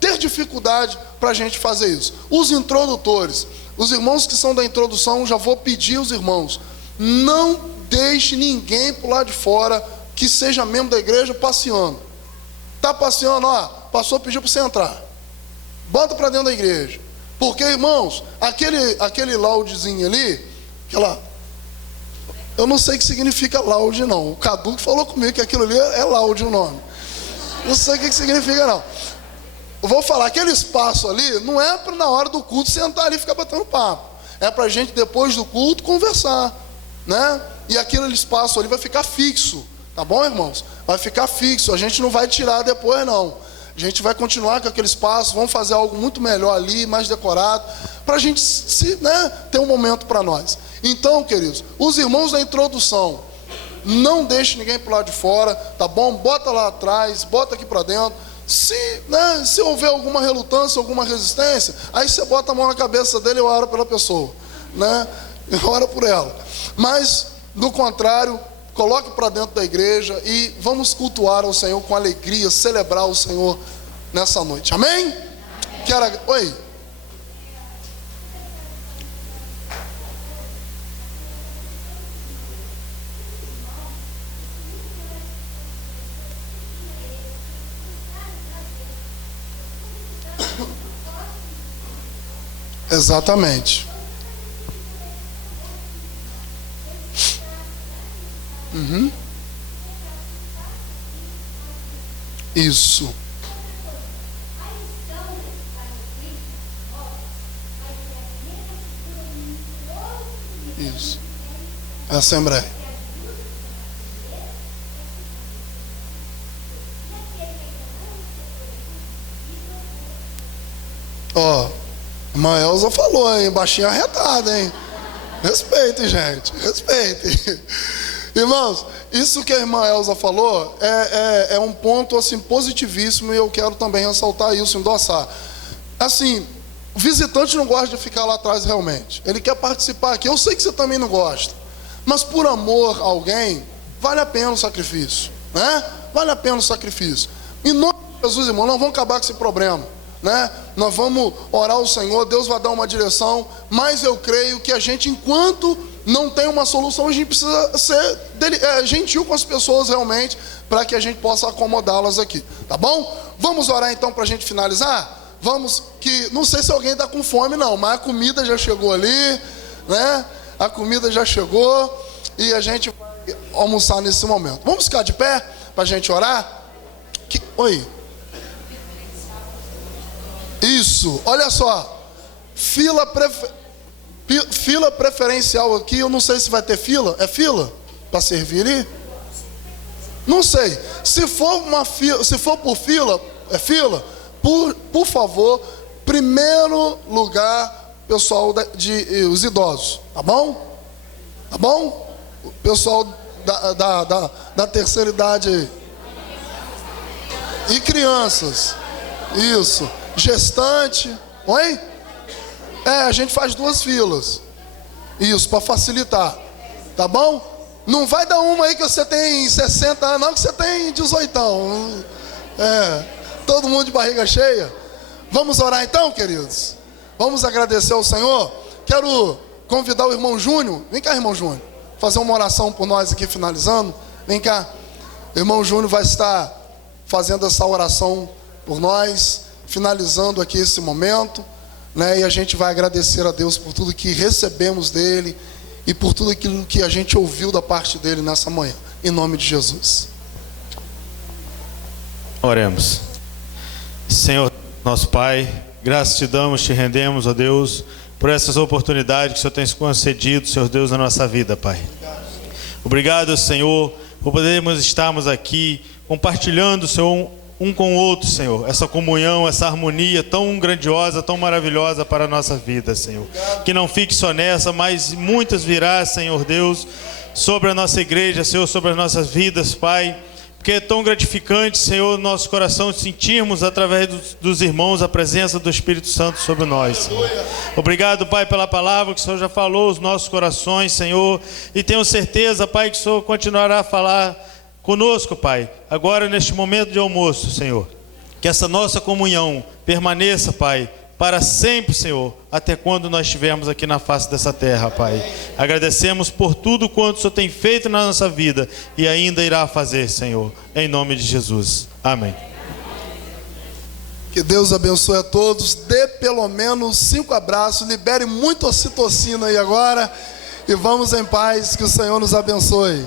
ter dificuldade para a gente fazer isso. Os introdutores, os irmãos que são da introdução, já vou pedir aos irmãos, não deixe ninguém por lá de fora que seja membro da igreja passeando. Está passeando, passou, pediu para você entrar. Bota para dentro da igreja. Porque, irmãos, aquele laudezinho ali, eu não sei o que significa laude não. O Cadu falou comigo que aquilo ali é laude o nome. Não sei o que significa não. Eu vou falar, aquele espaço ali não é para na hora do culto sentar ali e ficar batendo papo. É para a gente depois do culto conversar, né? E aquele espaço ali vai ficar fixo, tá bom, irmãos? Vai ficar fixo, a gente não vai tirar depois não. A gente vai continuar com aquele espaço, vamos fazer algo muito melhor ali, mais decorado, para a gente ter um momento para nós. Então, queridos, os irmãos da introdução, não deixe ninguém para lá de fora, tá bom? Bota lá atrás, bota aqui para dentro. Se houver alguma relutância, alguma resistência, aí você bota a mão na cabeça dele e ora pela pessoa, né? Ora por ela. Mas, do contrário, coloque para dentro da igreja e vamos cultuar ao Senhor com alegria, celebrar o Senhor nessa noite. Amém? Oi. Exatamente. Isso. Isso. É a Assembleia. A irmã Elza falou, hein? Baixinho arretado, hein? Respeite, gente. Respeite. Irmãos, isso que a irmã Elza falou é um ponto assim positivíssimo e eu quero também ressaltar isso, endossar. Assim, o visitante não gosta de ficar lá atrás realmente. Ele quer participar aqui. Eu sei que você também não gosta. Mas por amor a alguém, vale a pena o sacrifício, né? Vale a pena o sacrifício. Em nome de Jesus, irmão, nós vamos acabar com esse problema, né? Nós vamos orar ao Senhor, Deus vai dar uma direção, mas eu creio que a gente, enquanto não tem uma solução, a gente precisa ser gentil com as pessoas realmente, para que a gente possa acomodá-las aqui, tá bom? Vamos orar então para a gente finalizar? Vamos, que não sei se alguém está com fome não, mas a comida já chegou ali, né? A comida já chegou e a gente vai almoçar nesse momento. Vamos ficar de pé para a gente orar? Oi. Isso, olha só, fila preferencial aqui, eu não sei se vai ter fila, é fila para servir ali? Não sei, se for por fila, é fila, por favor, primeiro lugar, pessoal os idosos, tá bom? Tá bom? O pessoal da terceira idade aí. E crianças. Isso. Gestante. Oi? A gente faz 2 filas. Isso, para facilitar. Tá bom? Não vai dar uma aí que você tem 60 anos, não, que você tem 18. Todo mundo de barriga cheia. Vamos orar então, queridos? Vamos agradecer ao Senhor. Quero convidar o irmão Júnior. Vem cá, irmão Júnior. Fazer uma oração por nós aqui, finalizando. Vem cá. O irmão Júnior vai estar fazendo essa oração por nós, finalizando aqui esse momento, né? E a gente vai agradecer a Deus por tudo que recebemos dele e por tudo aquilo que a gente ouviu da parte dele nessa manhã. Em nome de Jesus. Oremos. Senhor, nosso Pai, graças te damos, te rendemos, ó Deus, por essas oportunidades que o Senhor tem concedido, Senhor Deus, na nossa vida, Pai. Obrigado, Senhor, por podermos estarmos aqui compartilhando, Senhor, um com o outro, Senhor, essa comunhão, essa harmonia tão grandiosa, tão maravilhosa para a nossa vida, Senhor. Que não fique só nessa, mas muitas virá, Senhor Deus, sobre a nossa igreja, Senhor, sobre as nossas vidas, Pai. Porque é tão gratificante, Senhor, nosso coração sentirmos através dos irmãos a presença do Espírito Santo sobre nós, Senhor. Obrigado, Pai, pela palavra que o Senhor já falou aos nossos corações, Senhor. E tenho certeza, Pai, que o Senhor continuará a falar conosco, Pai, agora neste momento de almoço, Senhor. Que essa nossa comunhão permaneça, Pai, para sempre, Senhor, até quando nós estivermos aqui na face dessa terra, Pai. Agradecemos por tudo quanto o Senhor tem feito na nossa vida e ainda irá fazer, Senhor, em nome de Jesus. Amém. Que Deus abençoe a todos. Dê pelo menos 5 abraços, libere muita ocitocina aí agora e vamos em paz, que o Senhor nos abençoe.